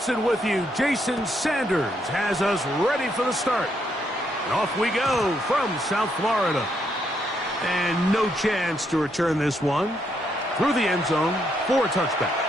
Johnson with you. Jason Sanders has us ready for the start. And off we go from South Florida. And no chance to return this one. Through the end zone for a touchback.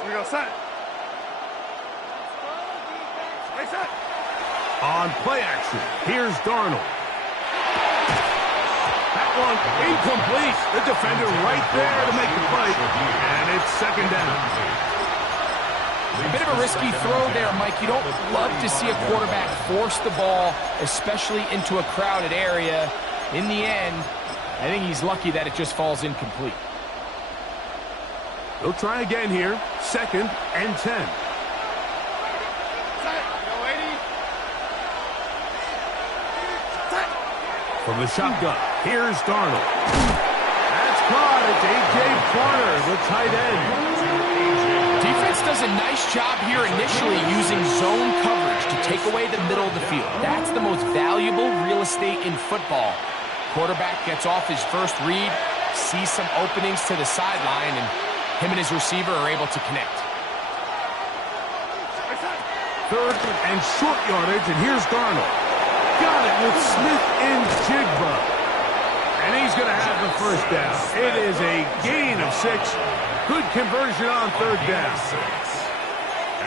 We go set. Hey, set. On play action, here's Darnold. That one incomplete. The defender right there to make the play. And it's second down. A bit of a risky throw there, Mike. You don't love to see a quarterback force the ball, especially into a crowded area. In the end, I think he's lucky that it just falls incomplete. They'll try again here. 2nd and 10. From the shotgun, here's Darnold. That's caught. It's A.J. Farner, the tight end. Defense does a nice job here initially using zone coverage to take away the middle of the field. That's the most valuable real estate in football. Quarterback gets off his first read, sees some openings to the sideline, and him and his receiver are able to connect. 3rd and short yardage, and here's Darnold. Got it with Smith and Jigba. And he's going to have the first down. It is a gain of 6. Good conversion on 3rd down.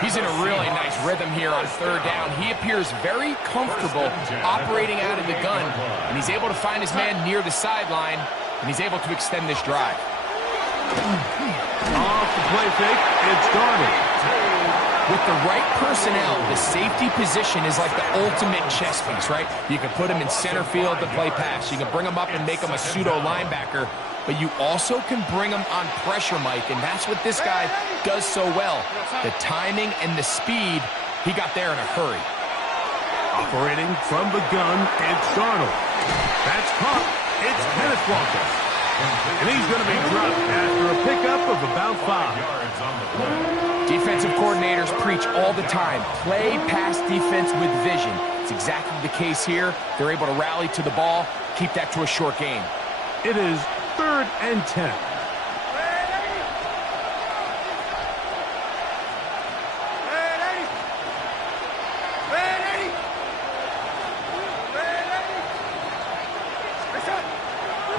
He's in a really nice rhythm here on 3rd down. He appears very comfortable operating out of the gun, and he's able to find his man near the sideline, and he's able to extend this drive. Off the play fake, it's Darnold. With the right personnel, the safety position is like the ultimate chess piece, right? You can put him in center field to play pass. You can bring him up and make him a pseudo linebacker, but you also can bring him on pressure, Mike, and that's what this guy does so well. The timing and the speed, he got there in a hurry. Operating from the gun, it's Darnold. That's caught. It's Kenneth Walker. And he's going to be dropped after a pickup of about 5. Defensive coordinators preach all the time, play pass defense with vision. It's exactly the case here. They're able to rally to the ball, keep that to a short game. It is 3rd and 10.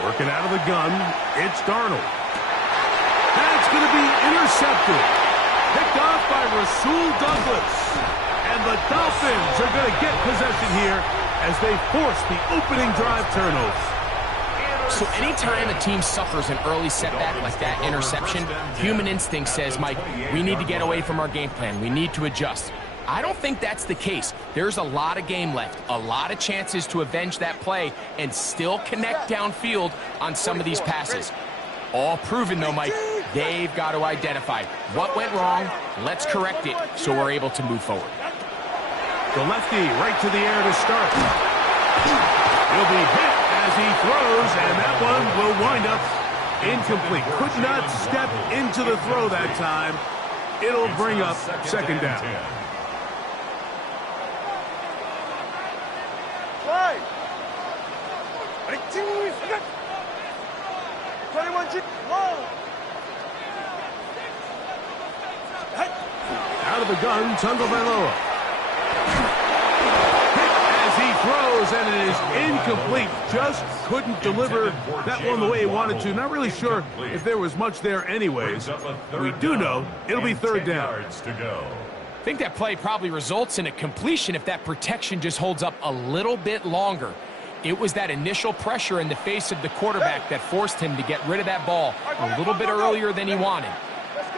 Working out of the gun, it's Darnold. That's going to be intercepted. Picked off by Rasul Douglas. And the Dolphins are going to get possession here as they force the opening drive turnover. So anytime a team suffers an early setback like that interception, human instinct says, Mike, we need to get away from our game plan. We need to adjust. I don't think that's the case. There's a lot of game left, a lot of chances to avenge that play and still connect downfield on some of these passes. All proven, though, Mike, they've got to identify what went wrong, let's correct it so we're able to move forward. The lefty right to the air to start. He'll be hit as he throws, and that one will wind up incomplete. Could not step into the throw that time. It'll bring up 2nd down. Out of the gun, Tagovailoa. As he throws, and it is incomplete. Just couldn't deliver that one the way he wanted to. Not really sure if there was much there anyways. We do know it'll be third down. I think that play probably results in a completion if that protection just holds up a little bit longer. It was that initial pressure in the face of the quarterback that forced him to get rid of that ball a little bit earlier than he wanted.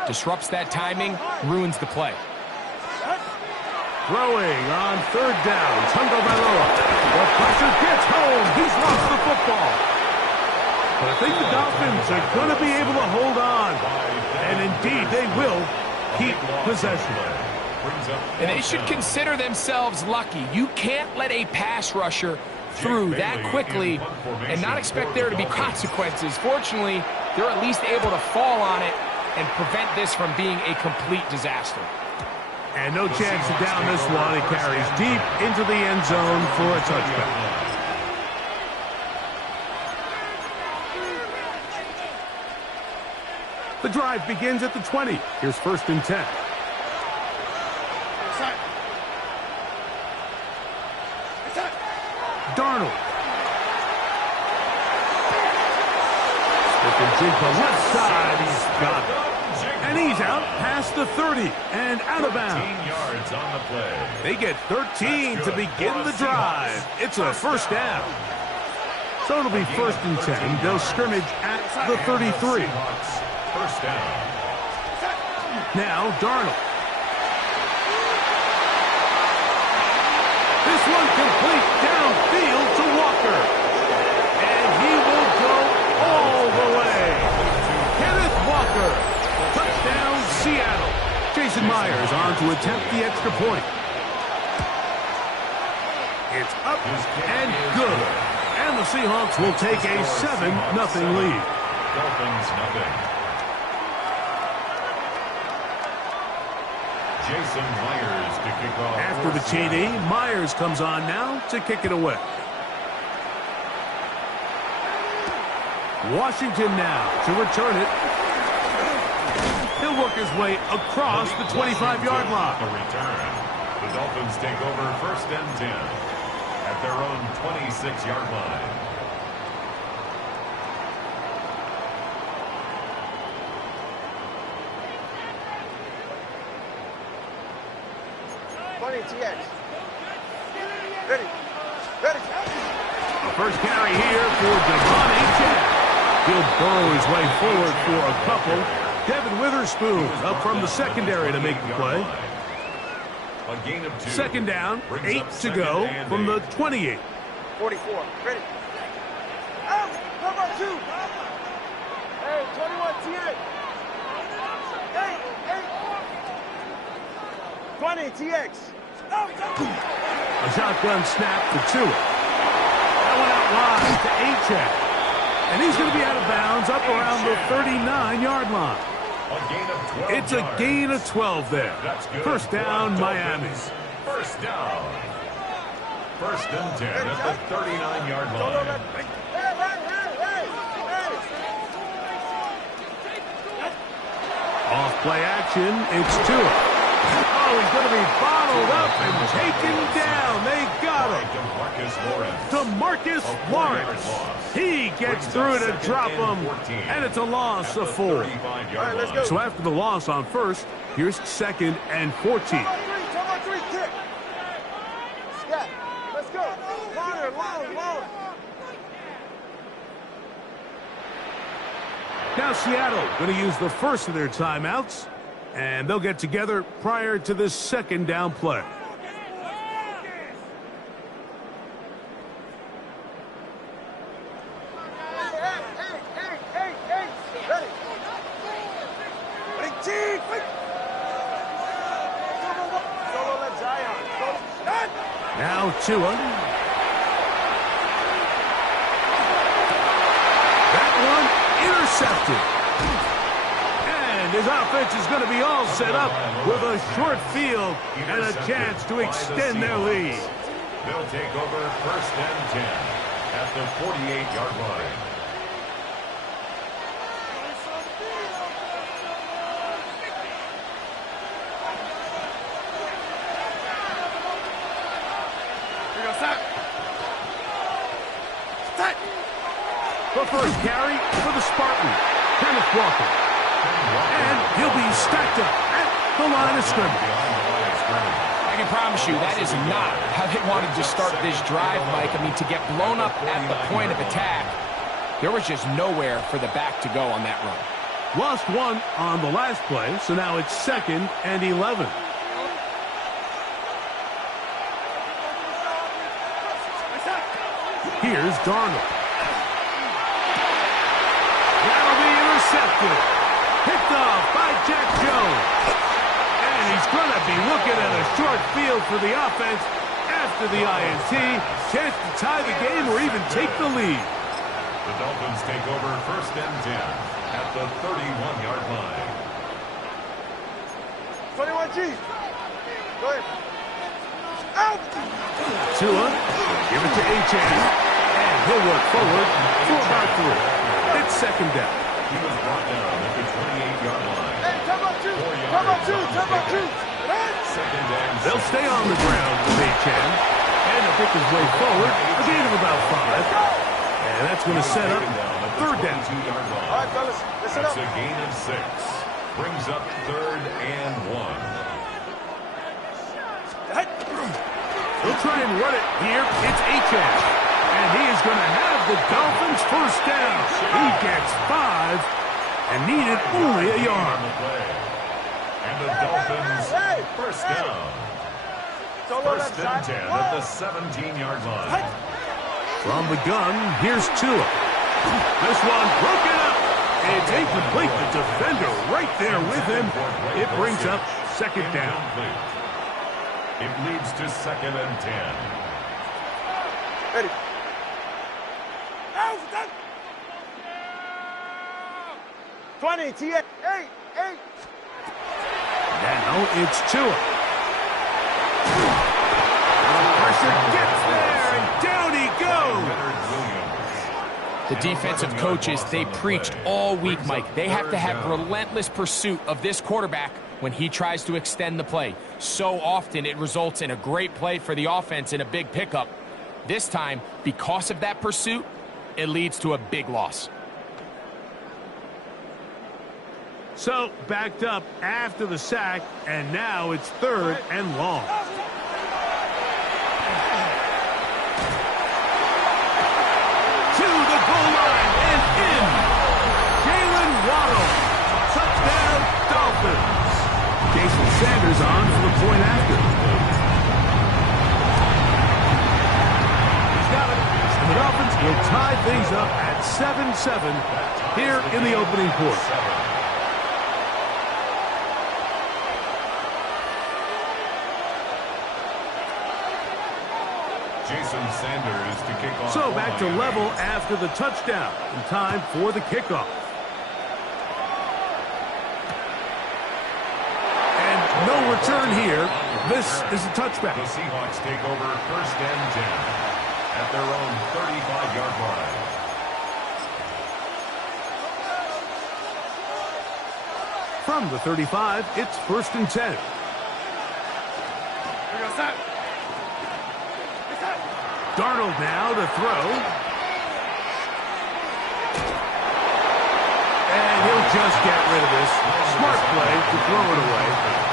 Disrupts that timing, ruins the play. Throwing on third down, Tagovailoa. The pressure gets home. He's lost the football. But I think the Dolphins are going to be able to hold on. And indeed, they will keep possession. And they should consider themselves lucky. You can't let a pass rusher through that quickly and not expect there to be consequences. Fortunately, they're at least able to fall on it and prevent this from being a complete disaster. And no chance to down this one. It carries deep into the end zone for a touchdown. The drive begins at the 20. Here's 1st and 10. Darnold. Stick and jig to left side. He's got it. And he's out past the 30 and out of bounds. Yards on the play. They get 13 to begin the drive. It's a first down. So it'll be 1st and 10. They'll scrimmage at the 33. First down. Now Darnold. This one complete downfield to Walker. And he will go all the way. Kenneth Walker. Touchdown, Seattle. Jason Myers on to attempt the extra point. It's up and good. And the Seahawks will take a 7-0 lead. Dolphins nothing. Jason Myers to kick off. After the TD, Myers comes on now to kick it away. Washington now to return it. He'll work his way across the 25-yard line. The return. The Dolphins take over 1st and 10 at their own 26-yard line. Ready. Ready. The first carry here for Gtowncapp. He'll burrow his way forward for a couple. Devin Witherspoon up from the secondary to make the play. A gain of 2. Second down, 8 to go from the 28. 44. Ready. Out. Number 2. Hey, 21 TX. 20 TX. A shotgun snap to Tua. That one out wide to Gtowncapp. And he's going to be out of bounds up around the 39-yard line. A gain of 12 It's a yards. gain of 12 there. That's good. First down, Miami. First down. 1st and 10 at the 39-yard line. Off play action, it's Tua. Oh, he's going to be bottled up and taken down. They got him. DeMarcus Lawrence. He gets through to drop him, and it's a loss of 4. So after the loss on first, here's 2nd and 14. Let's go. Long. Now Seattle going to use the first of their timeouts, and they'll get together prior to this 2nd down play. Now Tua. That one intercepted. And his offense is going to be all set up with a short field and a chance to extend their lead. They'll take over 1st and 10 at the 48-yard line. The first carry for the Spartan, Kenneth Walker. And he'll be stacked up at the line of scrimmage. I can promise you that is not how they wanted to start this drive, Mike. I mean, to get blown up at the point of attack, there was just nowhere for the back to go on that run. Lost one on the last play, so now it's 2nd and 11. Here's Darnold. That'll be intercepted. Picked off by Jack Jones. And he's going to be looking at a short field for the offense after the INT. Chance to tie the game or even take the lead. The Dolphins take over 1st and 10 at the 31-yard line. 21G. Go ahead. Out! Tua, give it to A-Chain. And he'll work forward for about 3. It's 2nd down. He was brought down at the 28-yard line. Hey, time out 2. Time out 2. Time out 2. 2nd and They'll stay on the ground with A-Chain. And they'll pick his way forward, a gain of about 5. And that's going to set up 3rd down. All right, fellas, listen up. That's a gain of 6. Brings up 3rd and 1. He'll try and run it here. It's Achane. And he is going to have the Dolphins 1st down. He gets 5 and needed only a yard. And the Dolphins 1st down. 1st and 10 at the 17-yard line. From the gun, here's Tua. This one broken up. It's incomplete. The defender right there with him. It brings up 2nd down. It leads to 2nd and 10. Ready. Out! 20, T8. 8. Now it's Tua. Pressure gets there, and down he goes. The defensive coaches, they preached all week, Mike. They have to have relentless pursuit of this quarterback when he tries to extend the play. So often it results in a great play for the offense and a big pickup. This time, because of that pursuit, it leads to a big loss. So, backed up after the sack, and now it's 3rd and long. To the goal line and in. Jalen Waddle. Touchdown, Dolphins. Jason Sanders on for the point after. He's got it. And the Dolphins will tie things up at 7-7 here in the opening quarter. Jason Sanders to kick off. So back to level after the touchdown. In time for the kickoff. And no return here. This is a touchback. The Seahawks take over 1st and 10 at their own 35-yard line. From the 35, it's 1st and 10. Darnold now to throw. And he'll just get rid of this. Smart play to throw it away.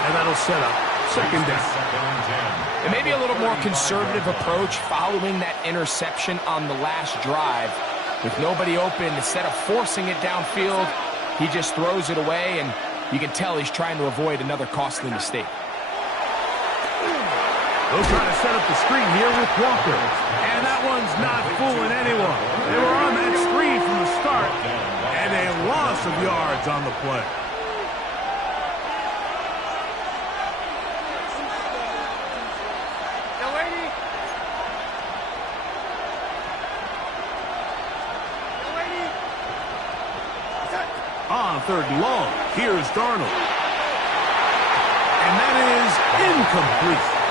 And that'll set up 2nd down. And maybe a little more conservative approach following that interception on the last drive. With nobody open, instead of forcing it downfield, he just throws it away, and you can tell he's trying to avoid another costly mistake. They'll try to set up the screen here with Walker. And that one's not fooling anyone. They were on that screen from the start. And a loss of yards on the play. On 3rd and long, here's Darnold. And that is incomplete.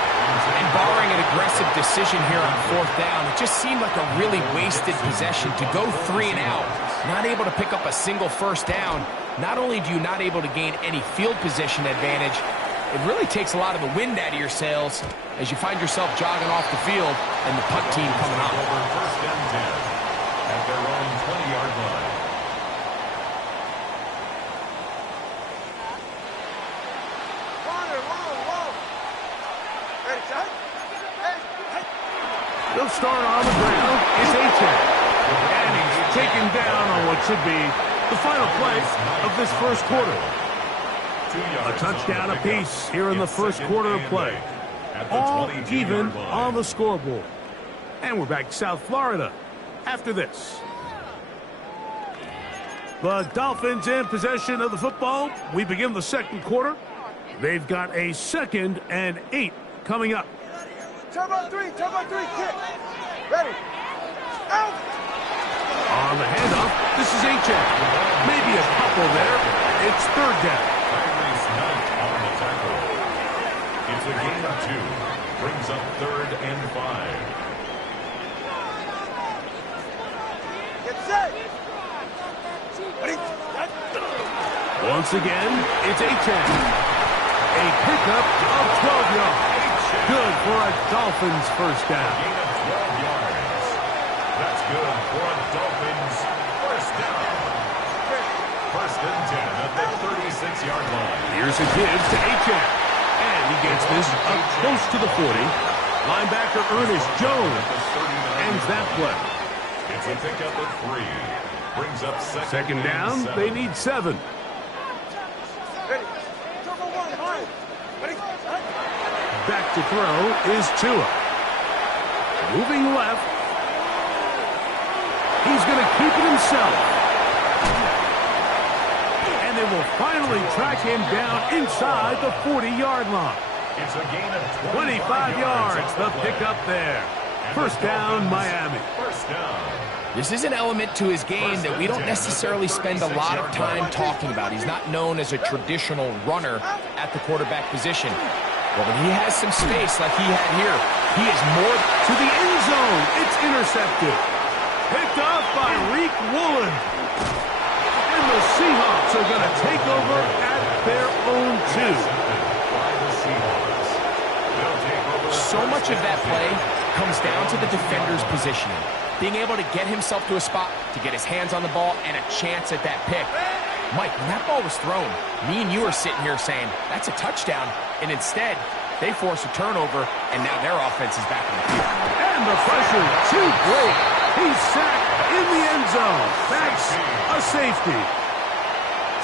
And barring an aggressive decision here on 4th down, it just seemed like a really wasted possession to go 3 and out. Not able to pick up a single 1st down. Not only do you not able to gain any field position advantage, it really takes a lot of the wind out of your sails as you find yourself jogging off the field and the punt team coming on. Over 1st and 10 at their own 20-yard line. They'll start on the ground. It's Gtowncapp. And he's taken down on what should be the final play of this first quarter. A touchdown apiece here in the first quarter of play. All even on the scoreboard. And we're back to South Florida after this. The Dolphins in possession of the football. We begin the second quarter. They've got a 2nd and 8 coming up. Turbo 3, kick. Ready. Out. On the handoff, this is Gtowncapp. Maybe a couple there. It's 3rd down. Tyrese Knight on the tackle. It's a gain of 2. Brings up 3rd and 5. Get set. Once again, it's Gtowncapp. A pickup of 12 yards. Good for a Dolphins first down. Gain of 12 yards. That's good for a Dolphins first down. 1st and 10 at the 36-yard line. Here's a give to Gtowncapp. And he gets this up close to the 40. Linebacker Ernest Jones ends that play. It's a pickup of 3. Brings up 2nd down, they need 7. Ready. Turbo 1, behind. Ready. Back to throw is Tua. Moving left. He's going to keep it himself. And they will finally track him down inside the 40-yard line. It's a gain of 25 yards, the pickup there. First down, Miami. First down. This is an element to his game that we don't necessarily spend a lot of time talking about. He's not known as a traditional runner at the quarterback position. But when he has some space like he had here, he is more to the end zone. It's intercepted. Picked off by Reek Woolen. And the Seahawks are going to take over at their own 2. So much of that play comes down to the defender's positioning. Being able to get himself to a spot, to get his hands on the ball, and a chance at that pick. Mike, when that ball was thrown, me and you are sitting here saying, that's a touchdown. And instead, they force a turnover, and now their offense is back on the field. And the pressure too great. He's sacked in the end zone. That's a safety.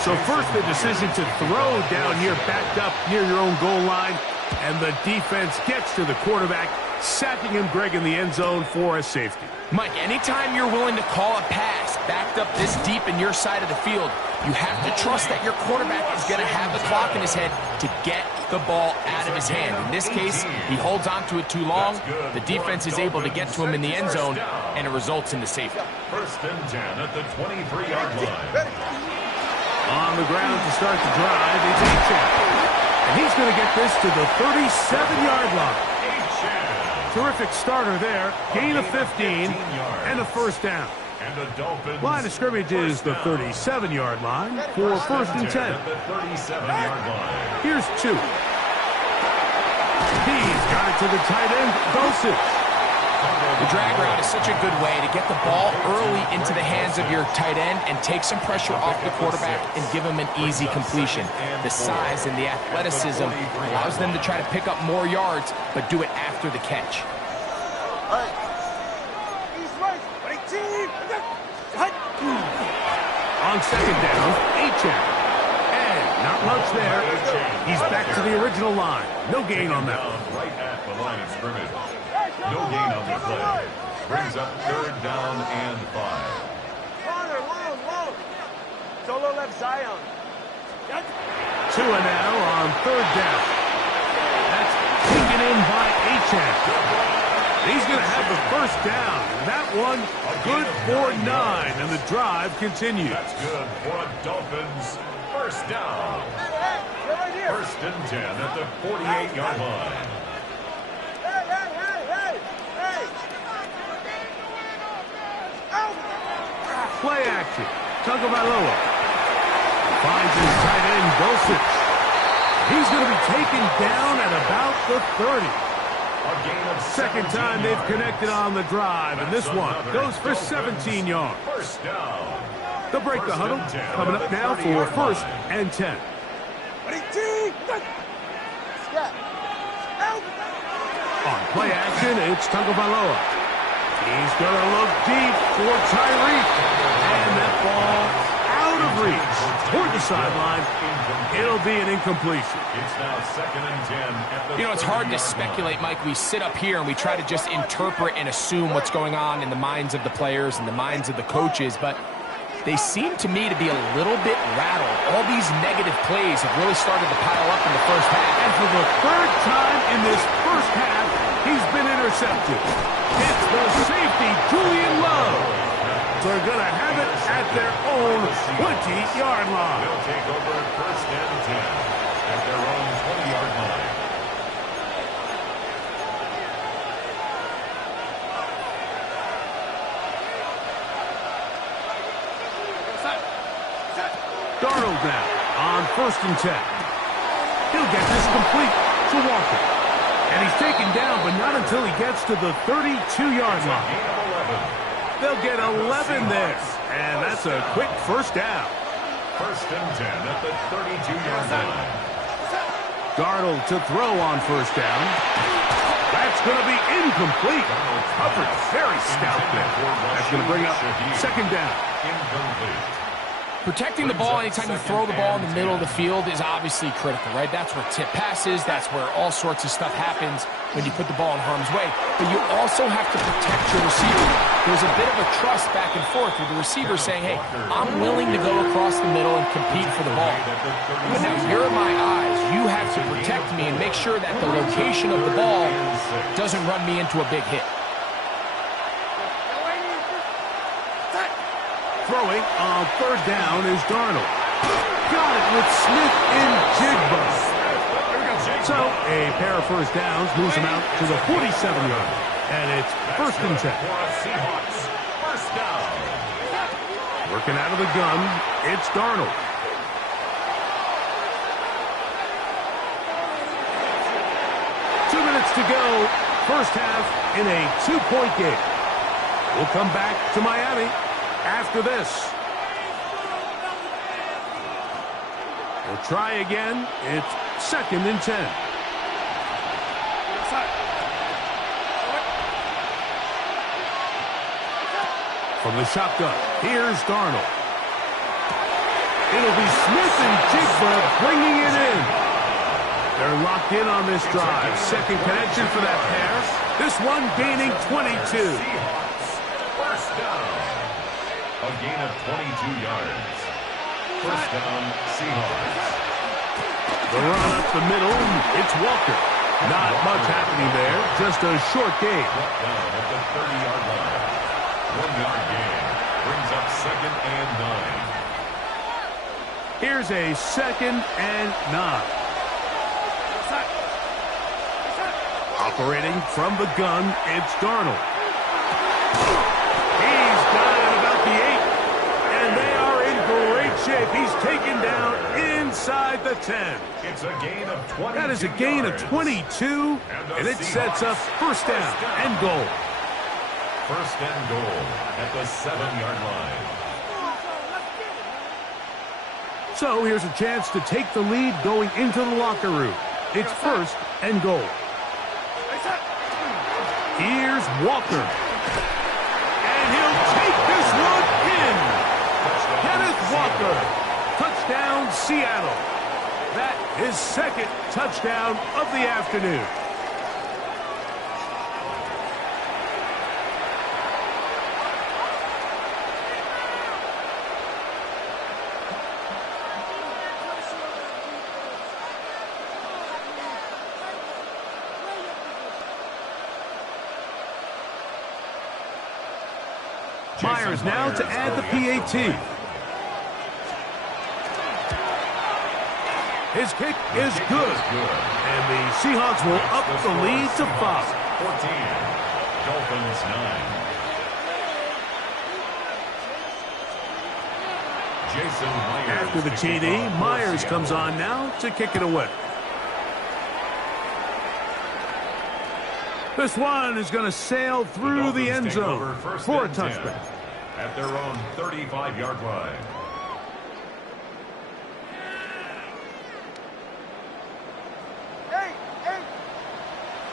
So first the decision to throw down here, backed up near your own goal line. And the defense gets to the quarterback, sacking him, Greg, in the end zone for a safety. Mike, anytime you're willing to call a pass backed up this deep in your side of the field, you have to trust that your quarterback is going to have the clock in his head to get the ball out of his hand. In this case, he holds on to it too long. The defense is able to get to him in the end zone, and it results in the safety. 1st and 10 at the 23-yard line. On the ground to start the drive is Gtowncapp. And he's going to get this to the 37-yard line. Terrific starter there. Gain of 15 and a first down. Line of scrimmage is the 37-yard line for 1st and 10. Here's 2. He's got it to the tight end, Dulcich. The drag route is such a good way to get the ball early into the hands of your tight end and take some pressure off the quarterback and give him an easy completion. The size and the athleticism allows them to try to pick up more yards, but do it after the catch. On 2nd down, Gtowncapp. And not much there. He's back to the original line. No gain on that. Right at the line of scrimmage. No gain on the play. Brings up 3rd down and 5. Long. Solo left Zion. Tua now on 3rd down. That's taken in by Gtowncapp. He's going to have the first down. That one good for 9, and the drive continues. That's good for a Dolphins first down. 1st and 10 at the 48-yard line. Play action. Tagovailoa finds his tight end, Dulcich. He's going to be taken down at about the 30. A gain of Second time they've connected on the drive, and this one goes for 17 yards. First down. They'll break the huddle. Coming up now for first and 10. Ready, team. Step. Out. On play action, it's Tagovailoa. He's going to look deep for Tyreek. And that ball out of reach toward the sideline. It'll be an incompletion. It's now second and 10 at the It's hard to speculate, Mike. We sit up here and we try to just interpret and assume what's going on in the minds of the players and the minds of the coaches, but they seem to me to be a little bit rattled. All these negative plays have really started to pile up in the first half. And for the third time in this first half, he's been intercepted. It's the safety, Julian Love. They're going to have it at their own 20-yard line. They'll take over at first and 10 at their own 20-yard line. Darnold now on first and 10. He'll get this complete to Walker. And he's taken down, but not until he gets to the 32-yard line. Gain of 11. They'll get 11 there. And that's a quick first down. First and 10 at the 32-yard line. Darnold to throw on first down. That's going to be incomplete. Covered very stout there. That's going to bring up second down. Incomplete. Protecting the ball anytime you throw the ball in the middle of the field is obviously critical, right? That's where tip passes, that's where all sorts of stuff happens when you put the ball in harm's way. But you also have to protect your receiver. There's a bit of a trust back and forth with the receiver saying, hey, I'm willing to go across the middle and compete for the ball. But now you're my eyes. You have to protect me and make sure that the location of the ball doesn't run me into a big hit. Throwing on third down is Darnold. Got it with Smith in Jigba. So a pair of first downs moves him out to the 47-yard. And it's first and 10. First down. Working out of the gun, it's Darnold. Minutes to go. First half in a 2-point game. We'll come back to Miami after this. We'll try again. It's second and 10. From the shotgun, here's Darnold. It'll be Smith and Jigba bringing it in. They're locked in on this drive. Second connection for that pass. This one gaining 22. First down. A gain of 22 yards. First down, Seahawks. The run up the middle. It's Walker. Not much happening there. Just a short gain. Brought down at the 30-yard line. 1-yard gain. Brings up second and 9. Here's a second and 9. Operating from the gun, it's Darnold. He's got it about the 8. And they are in great shape. He's taken down inside the 10. It's a gain of 22. That is a gain of 22, and it sets up first down and goal. First and goal at the 7-yard line. So here's a chance to take the lead going into the locker room. It's first and goal. Here's Walker. And he'll take this one in. Kenneth Walker. Touchdown, Seattle. That is second touchdown of the afternoon. Myers now to add the PAT. His kick is good. And the Seahawks will up the lead to 5. 14. Dolphins 9. Jason Myers. After the TD, Myers comes on now to kick it away. This one is going to sail through the end zone for a touchback. At their own 35-yard line. Hey!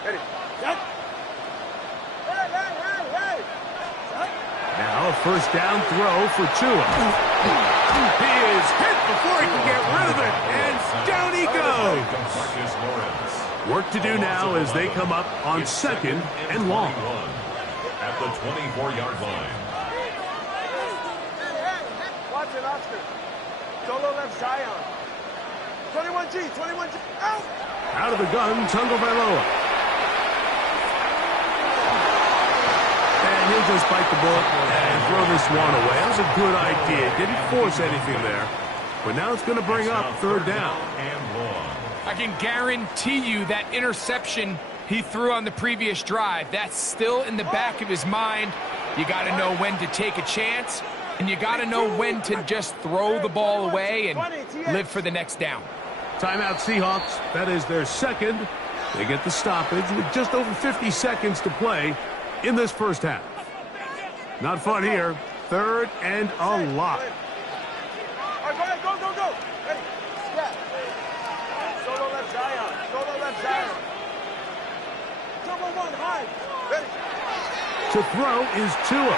Ready. Set. Hey! Set. Now a first down throw for Tua. He is hit before he can get rid of it, and down he goes. Work to do now as they come up on second and long. At the 24-yard line. Watch it, Oscar. Solo left Zion. 21G. Out! Out of the gun, Tagovailoa. And he'll just bite the bullet and throw this one away. That was a good idea. Didn't force anything there. But now it's going to bring up third down. I can guarantee you that interception he threw on the previous drive, that's still in the back of his mind. You got to know when to take a chance, and you got to know when to just throw the ball away and live for the next down. Timeout Seahawks. That is their second. They get the stoppage with just over 50 seconds to play in this first half. Not fun here. Third and a lot. All right, go. Ready. Yeah. Solo left Zion. Double one, high. Ready. To throw is Tua.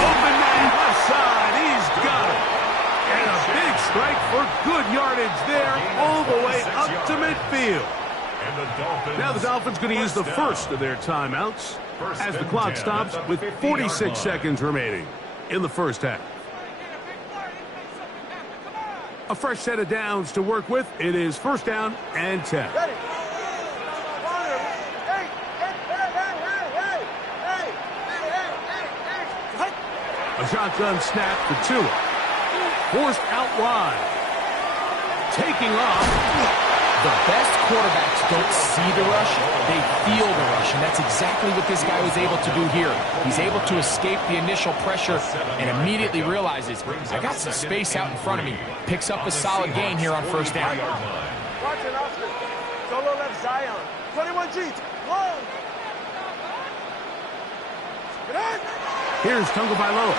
Open man left side. He's got it. And a big strike for good yardage there all the way up to midfield. Now the Dolphins going to use the first of their timeouts as the clock stops with 46 seconds remaining in the first half. A fresh set of downs to work with. It is first down and 10. Ready. A shotgun snap for Tua. Forced out wide. Taking off. The best quarterbacks don't see the rush, they feel the rush, and that's exactly what this guy was able to do here. He's able to escape the initial pressure and immediately realizes, I got some space out in front of me. Picks up a solid gain here on first down. Watch it, Oscar. Solo left Zion. 21G. Long. Get on. Here's Tagovailoa.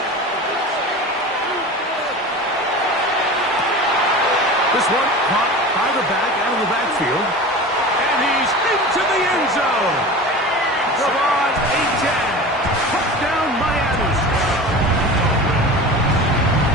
This one caught by the back out of the backfield. And he's into the end zone. LeBron, 8-10. Touchdown, Miami.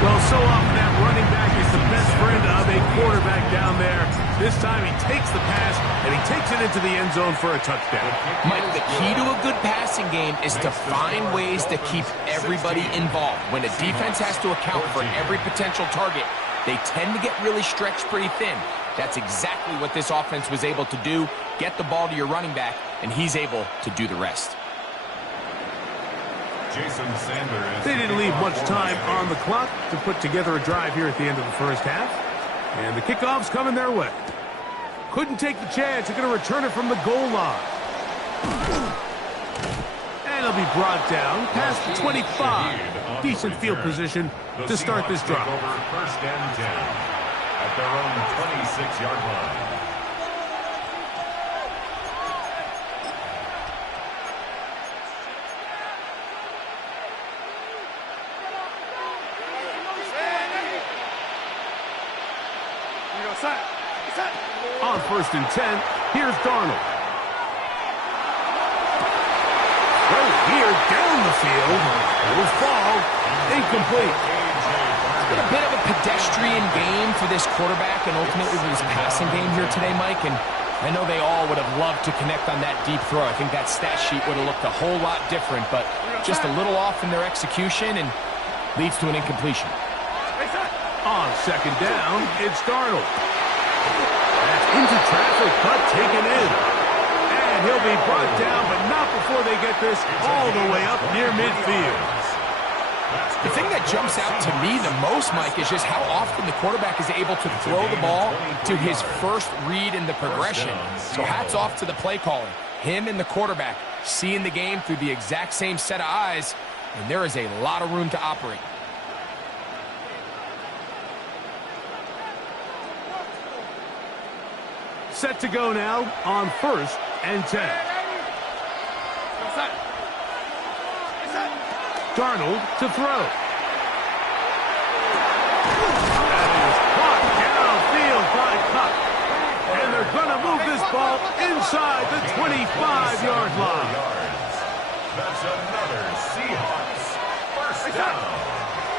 Well, so often that running back is the best friend of a quarterback down there. This time he takes the pass, and he takes it into the end zone for a touchdown. Mike, the key to a good passing game is to find ways to keep everybody involved. When a defense has to account for every potential target, they tend to get really stretched pretty thin. That's exactly what this offense was able to do. Get the ball to your running back, and he's able to do the rest. They didn't leave much time on the clock to put together a drive here at the end of the first half. And the kickoff's coming their way. Couldn't take the chance. They're going to return it from the goal line. And it'll be brought down past the 25. Decent field position to start this drive. First and 10 at their own 26-yard line. On first and 10, here's Darnold. Throw here down the field. Will fall. Incomplete. It's been a bit of a pedestrian game for this quarterback and ultimately for this passing game here today, Mike. And I know they all would have loved to connect on that deep throw. I think that stat sheet would have looked a whole lot different, but just a little off in their execution and leads to an incompletion. On second down, it's Darnold. That's into traffic, but taken in. And he'll be brought down, but not before they get this all the way up near midfield. The thing that jumps out to me the most, Mike, is just how often the quarterback is able to throw the ball to his first read in the progression. So hats off to the play caller. Him and the quarterback seeing the game through the exact same set of eyes, and there is a lot of room to operate. Set to go now on 1st and 10. Darnold to throw. That is caught downfield by Cup. And they're going to move this ball inside the 25-yard line. That's another Seahawks first down.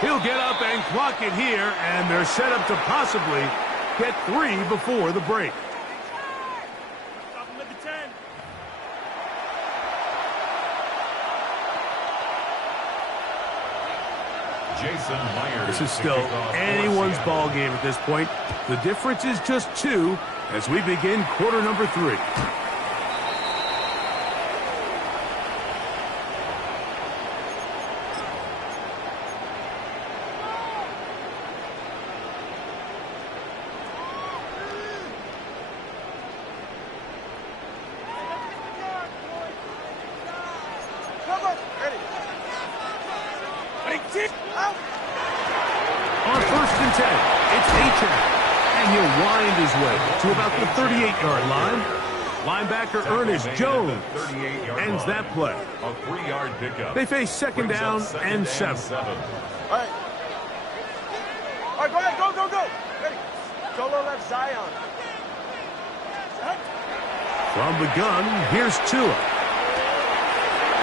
He'll get up and clock it here, and they're set up to possibly get 3 before the break. Jason Myers. This is still anyone's ball game at this point. The difference is just 2 as we begin quarter number 3. On 1st and 10, it's Gtowncapp, and he'll wind his way to about the 38-yard line. Linebacker Ernest Jones ends that play. A 3-yard pickup. They face second down and 7. All right. All right, go ahead, go. Ready. Solo left Zion. From the gun, here's Tua.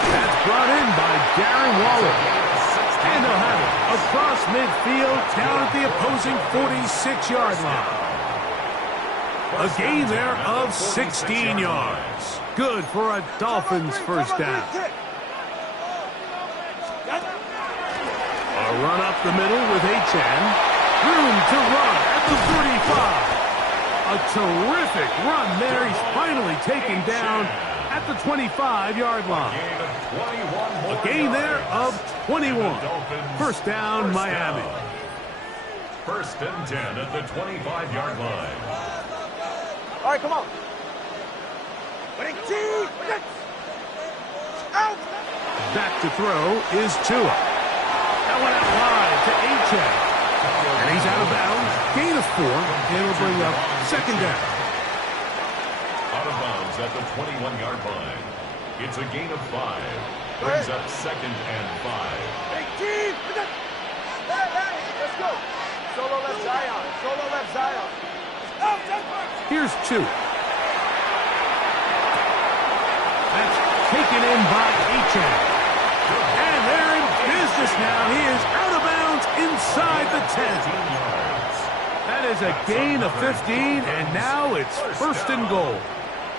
That's brought in by Darren Waller. And they'll have it across midfield down at the opposing 46-yard line. A gain there of 16 yards. Good for a Dolphins first down. A run up the middle with Achane. Room to run at the 35. A terrific run there. He's finally taken down at the 25-yard line. A gain there of 21. First down, Miami. 1st and 10 at the 25-yard line. All right, come on. Out. Back to throw is Tua. That went out wide to Achane. And he's out of bounds. Gain of 4. And it'll bring up second down. Out of bounds at the 21-yard line. It's a gain of 5. Brings up 2nd and 5. Hey, let's go. Solo left Zion. Here's 2. That's taken in by Achane. And they're in business now. He is out of bounds inside the 10. That is a gain of 15, and now it's 1st and goal.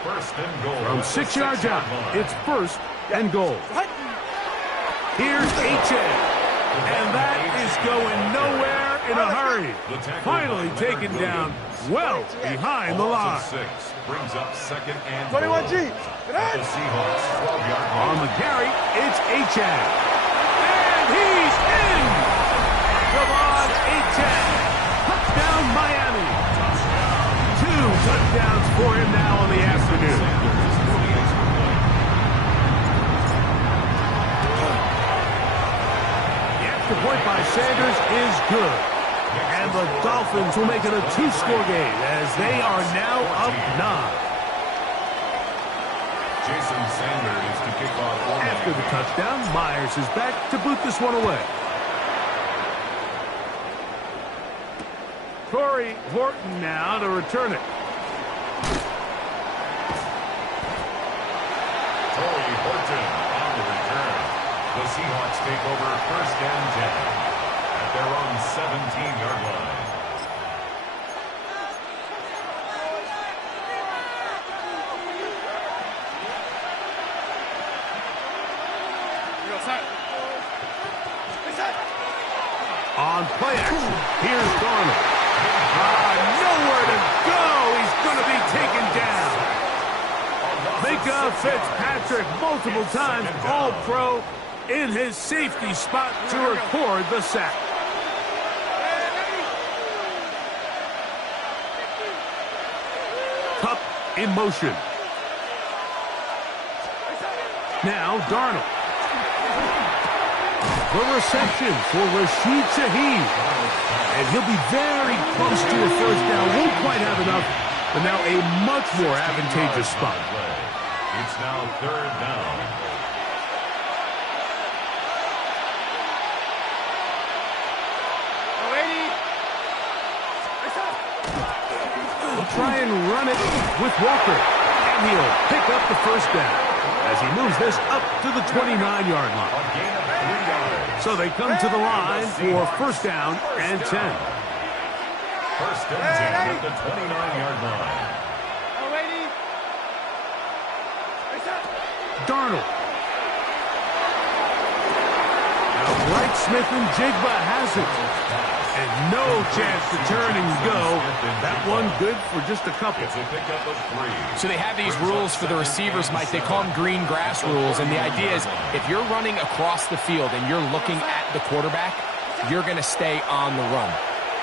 From 6 yards out, it's 1st and goal. Here's Achane, and that is going nowhere in a hurry. Finally taken down well behind the line. Brings up 2nd and 21 G. The Seahawks 12-yard line. On the carry, it's Achane. And he's in! Come on, Achane. Touchdown, Miami. 2 touchdowns for him now on the afternoon. The extra point by Sanders is good. And the Dolphins will make it a 2-score game as they are now up 9. Jason Sanders to kick off. After the touchdown, Myers is back to boot this one away. Corey Horton now to return it. Corey Horton on the return. The Seahawks take over 1st and 10 at their own 17-yard line. On play action, here's Darnold. Nowhere to go. He's going to be taken down. Micah Fitzpatrick multiple times All-Pro in his safety spot to record the sack. Cup in motion. Now Darnold. The reception for Rashid Shaheed. And he'll be very close to a first down. Won't quite have enough, but now a much more advantageous spot. It's now 3rd down. He'll try and run it with Walker, and he'll pick up the first down as he moves this up to the 29-yard line. A gain of 3 yards. So they come to the line for first down and 10. First and 10 at the 29-yard line. Darnold. Now Smith and Jigba has it. And no chance to turn and go. That one good for just a couple. It's a pickup of 3. So they have these rules for the receivers, Mike. They call them green grass rules. And the idea is if you're running across the field and you're looking at the quarterback, you're going to stay on the run.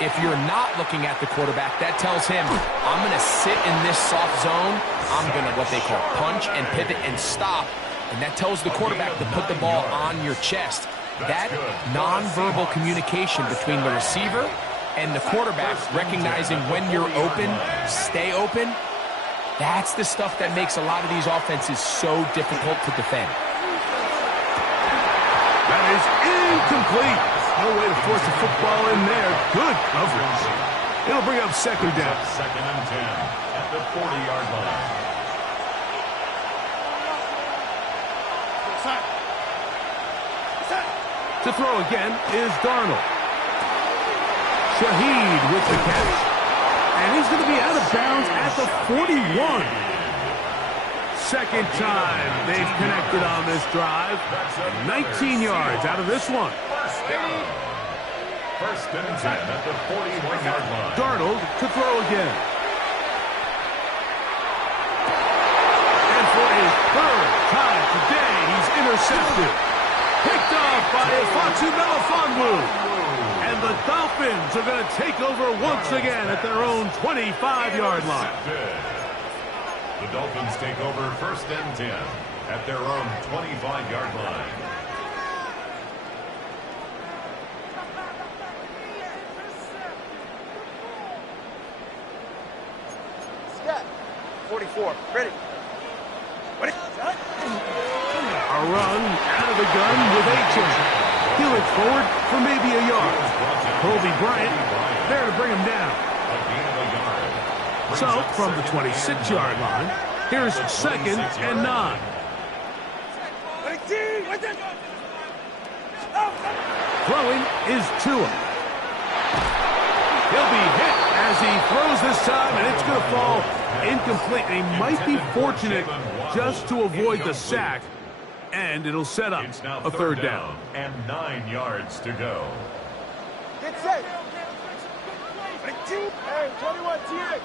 If you're not looking at the quarterback, that tells him, I'm going to sit in this soft zone. I'm going to what they call punch and pivot and stop. And that tells the quarterback to put the ball on your chest. That nonverbal communication between the receiver and the quarterback, recognizing when you're open, stay open, that's the stuff that makes a lot of these offenses so difficult to defend. That is incomplete. No way to force a football in there. Good coverage. It'll bring up second down. Second and 10 at the 40-yard line. To throw again is Darnold. Shaheed with the catch. And he's going to be out of bounds at the 41. Second time they've connected on this drive. 19 yards out of this one. First and 10 at the 41-yard line. Darnold to throw again. And for a third time today, he's intercepted. Picked off by Ifeatu Melifonwu. And the Dolphins are going to take over once again at their own 25-yard line. The Dolphins take over first and 10 at their own 25-yard line. Step. 44. Ready. Ready. A run out of the gun with H.M. He'll look forward for maybe a yard. Kobe Bryant there to bring him down. So from the 26-yard line, here's second and 9. Throwing is Tua. He'll be hit as he throws this time, and it's going to fall incomplete. And he might be fortunate just to avoid the sack. And it'll set up a third down. And 9 yards to go. Get set. Hey, 21, T8.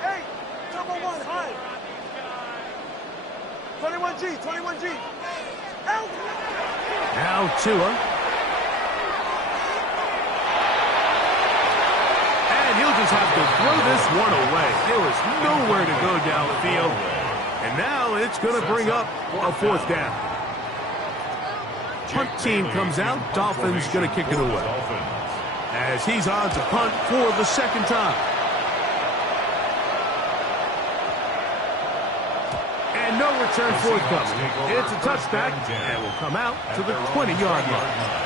Hey, double one, high. 21G, 21G. Out. Now Tua. And he'll just have to throw this one away. There was nowhere to go down the field. And now it's going to bring up a fourth down. Punt team comes out. Dolphins going to kick it away. As he's on to punt for the second time. And no return forthcoming. It's a touchback and will come out to the 20-yard line.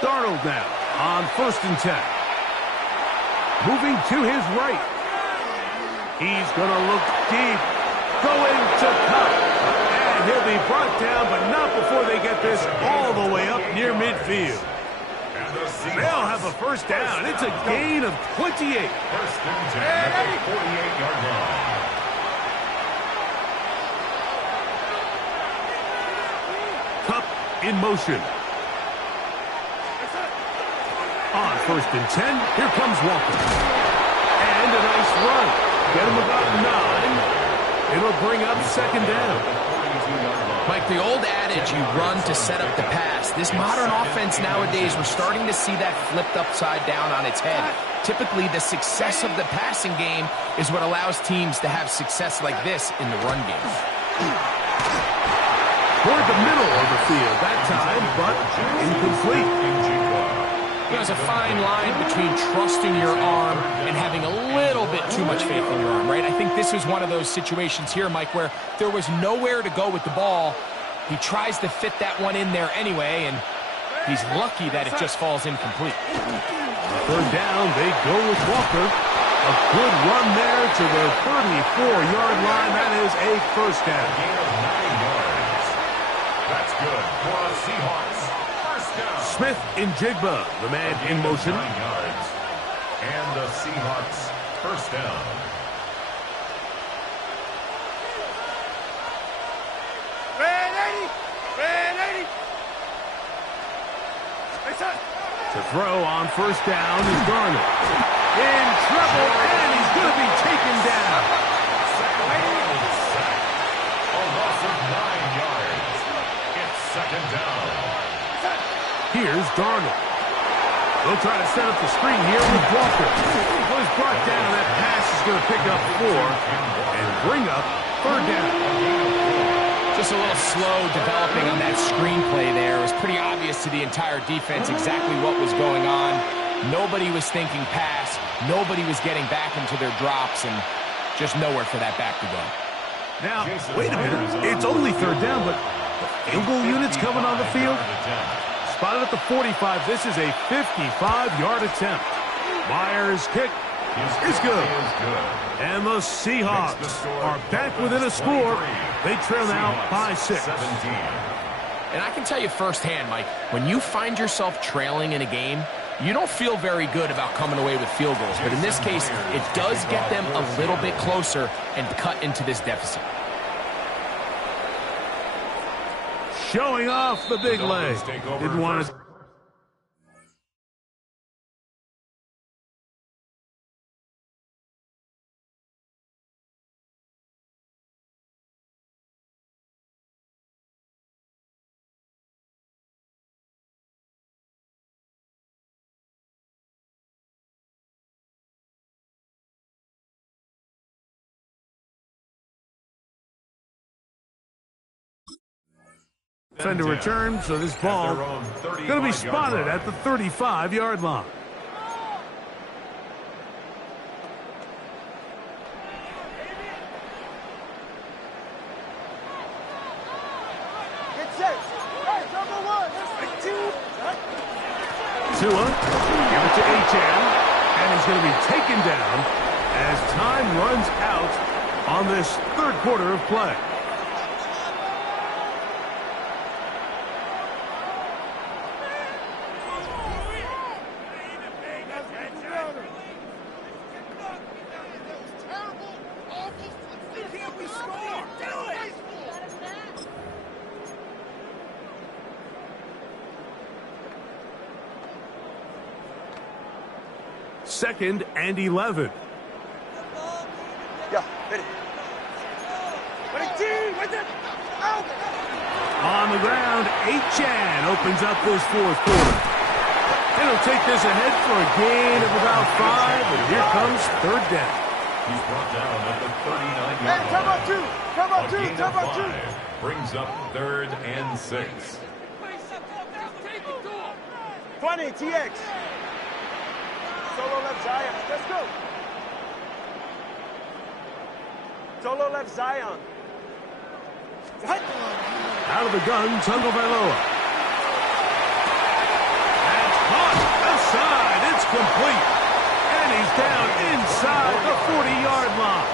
Darnold now on first and 10. Moving to his right. He's going to look deep. Going to cut. And he'll be brought down, but not before they get this all the way up near midfield. They'll have a first down. It's a gain of 28. First and 10 at the 48-yard line. Cup in motion. On first and 10, here comes Walker. And a nice run. Get him about 9. It'll bring up second down. 42-yard line. Mike, the old adage, you run to set up the pass. This modern offense nowadays, we're starting to see that flipped upside down on its head. Typically, the success of the passing game is what allows teams to have success like this in the run game. Toward the middle of the field that time, but incomplete. There's a fine line between trusting your arm and having a little bit too much faith in your arm, right? I think this is one of those situations here, Mike, where there was nowhere to go with the ball. He tries to fit that one in there anyway, and he's lucky that it just falls incomplete. Third down, they go with Walker. A good run there to the 34-yard line. That is a first down. Gain of 9 yards. That's good for the Seahawks. First down. Smith in Jigba, the man in motion. 9 yards. And the Seahawks first down. To throw on first down is Darnold. In trouble, and he's going to be taken down. A loss of 9 yards. It's second down. Here's Darnold. They'll try to set up the screen here with Walker. Was brought down. That pass is going to pick up 4 and bring up third down. Just a little slow developing on that screenplay there. It was pretty obvious to the entire defense exactly what was going on. Nobody was thinking pass. Nobody was getting back into their drops, and just nowhere for that back to go. Now, wait a minute. It's only third down, but the field goal unit's coming on the field. Spotted at the 45. This is a 55-yard attempt. Myers' kick is good. And the Seahawks are back within a score. They trail now by 6. And I can tell you firsthand, Mike, when you find yourself trailing in a game, you don't feel very good about coming away with field goals. But in this case, it does get them a little bit closer and cut into this deficit. Showing off the big leg. Didn't want to... Defender return, so this ball going to be spotted at the 35-yard line. Tua, give it to Achane, and he's going to be taken down as time runs out on this third quarter of play. Second and 11. Yeah, hit it. On the ground, Achane opens up this fourth quarter. It'll take this ahead for a gain of about 5, and here comes third down. He's brought down at the 39-yard line. Come on, 2. Brings up third and 6. 20, TX. Solo left Zion. Let's go. Solo left Zion. Out of the gun, Tagovailoa. That's caught outside. It's complete. And he's down inside the 40-yard line.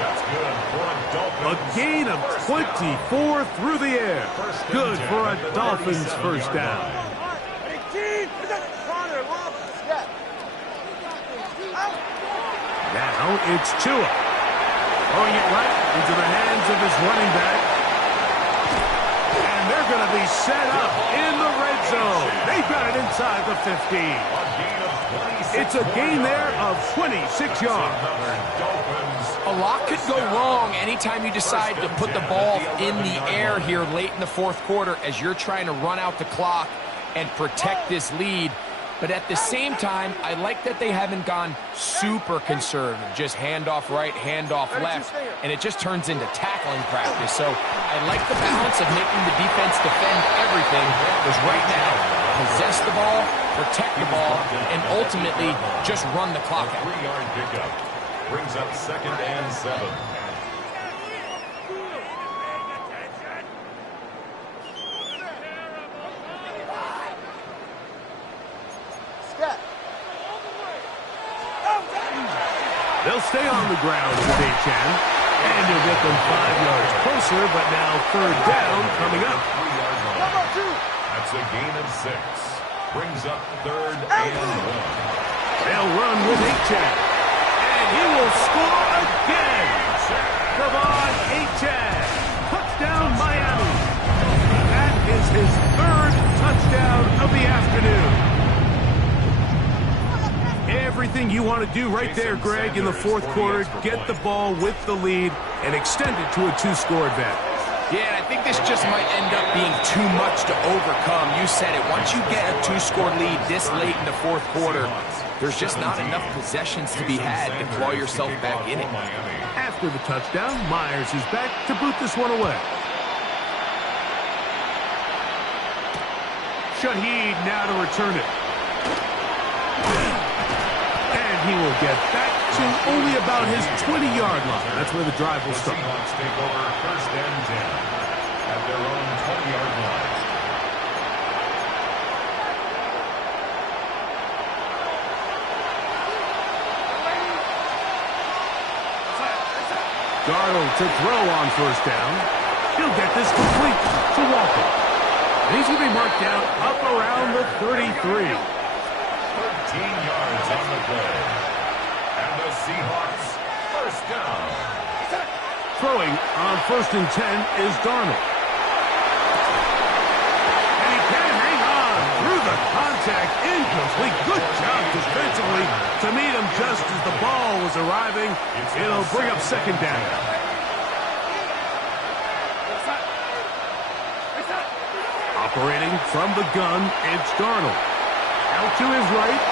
That's good for a Dolphins. A gain of 24 through the air. Good for a Dolphins first down. Now it's Tua. Throwing it right into the hands of his running back. And they're going to be set up in the red zone. They got it inside the 15. It's a gain there of 26 yards. A lot could go wrong anytime you decide to put the ball in the air here late in the fourth quarter as you're trying to run out the clock and protect this lead. But at the same time, I like that they haven't gone super conservative, just handoff right, handoff left, and it just turns into tackling practice. So I like the balance of making the defense defend everything, because right now, possess the ball, protect the ball, and ultimately just run the clock out. 3-yard pickup brings up 2nd and 7. They'll stay on the ground with Gtowncapp, and he'll get them 5 yards closer, but now 3rd down coming up. 3-yard line. That's a gain of 6. Brings up 3rd and 1. They'll run with Gtowncapp, and he will score again. Come on, Gtowncapp. Touchdown, Miami. That is his 3rd touchdown of the afternoon. Everything you want to do right there, Greg, in the fourth quarter. Get the ball with the lead and extend it to a 2-score advantage. Yeah, and I think this just might end up being too much to overcome. You said it. Once you get a 2-score lead this late in the fourth quarter, there's just not enough possessions to be had to claw yourself back in it. After the touchdown, Myers is back to boot this one away. Shaheed now to return it. He will get back to only about his 20-yard line. That's where the drive will start. Seahawks take over 1st and 10 at their own 20-yard line. Darnold to throw on 1st down. He'll get this complete to Walker. And he's going to be marked down up around the 33. 13 yards on the play. And the Seahawks, 1st down. Throwing on 1st and 10 is Darnold. And he can hang on through the contact. Incomplete. Good job defensively to meet him just as the ball was arriving. It'll bring up 2nd down. Operating from the gun, it's Darnold. Out to his right.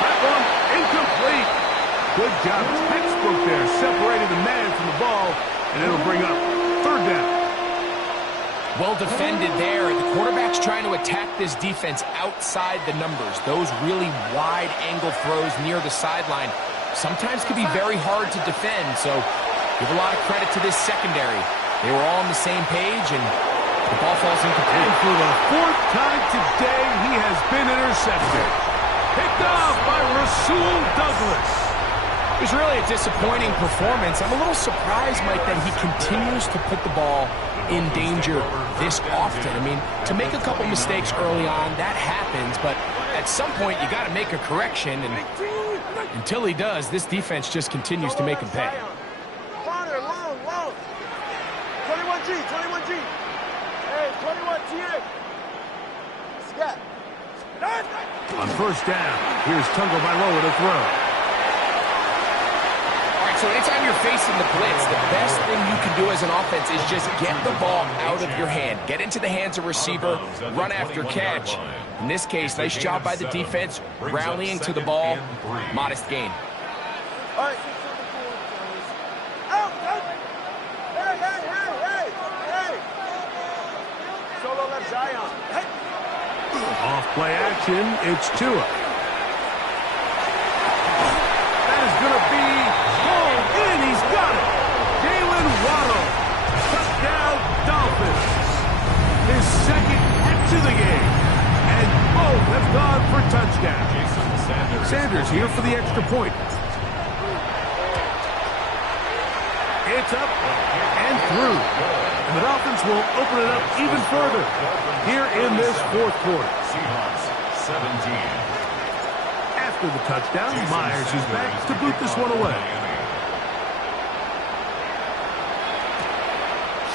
That one incomplete. Good job. Textbook there. Separated the man from the ball, and it'll bring up 3rd down. Well defended there. The quarterback's trying to attack this defense outside the numbers. Those really wide angle throws near the sideline sometimes can be very hard to defend, so give a lot of credit to this secondary. They were all on the same page, and the ball falls incomplete. And for the 4th time today, he has been intercepted. Picked off by Rasul Douglas. It was really a disappointing performance. I'm a little surprised, Mike, that he continues to put the ball in danger this often. I mean, to make a couple mistakes early on, that happens, but at some point you got to make a correction, and until he does, this defense just continues to make him pay. Connor, long. 21G, 21G. Hey, 21G. Scat. On 1st down, here's Tagovailoa to throw. So anytime you're facing the blitz, the best thing you can do as an offense is just get the ball out of your hand. Get into the hands of receiver, run after catch. In this case, nice job by the defense, rallying to the ball. Modest gain. All right. Out. Hey. Solo left Zion. Hey. Off play action, it's Tua. That is going to be hauled in. He's got it. Jalen Waddle. Touchdown, Dolphins. His 2nd catch of the game. And both have gone for touchdown. Sanders here for the extra point. It's up and through. And the Dolphins will open it up even further here in this 4th quarter. Seahawks, 17. After the touchdown, Myers is back to boot this one away.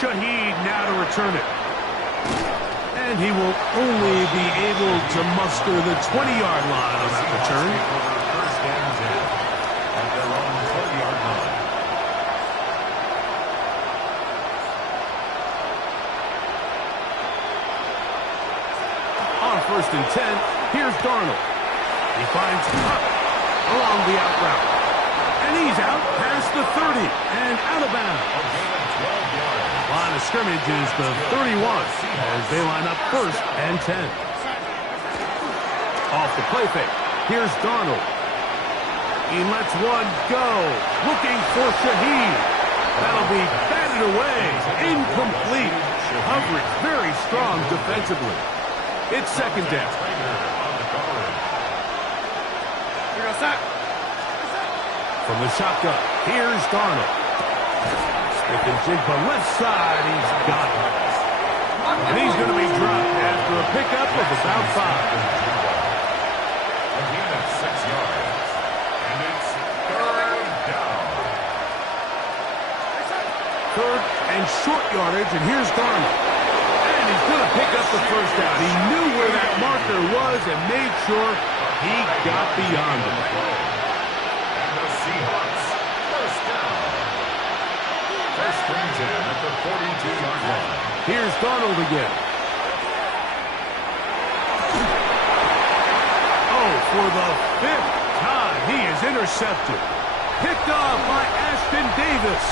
Shaheed now to return it. And he will only be able to muster the 20-yard line on that return. First and 10 at their own 20-yard first and 10. Here's Darnold. He finds Cup along the out route. And he's out past the 30 and out of bounds. Line of scrimmage is the 31 as they line up first and 10. Off the play fake. Here's Darnold. He lets one go. Looking for Shaheed. That'll be batted away. Incomplete. Coverage very strong defensively. It's second down. From the shotgun, here's Darnold. Smith and Jigba left side. He's got it. And he's going to be dropped after a pickup of about 5. Again at 6 yards. And it's third down. Third and short yardage, and here's Darnold. And he's going to pick up the first down. He knew where that marker was and made sure he got beyond it. And the Seahawks, first down. First and 10 at the 42-yard line. Here's Darnold again. Oh, for the 5th time, he is intercepted. Picked off by Ashton Davis.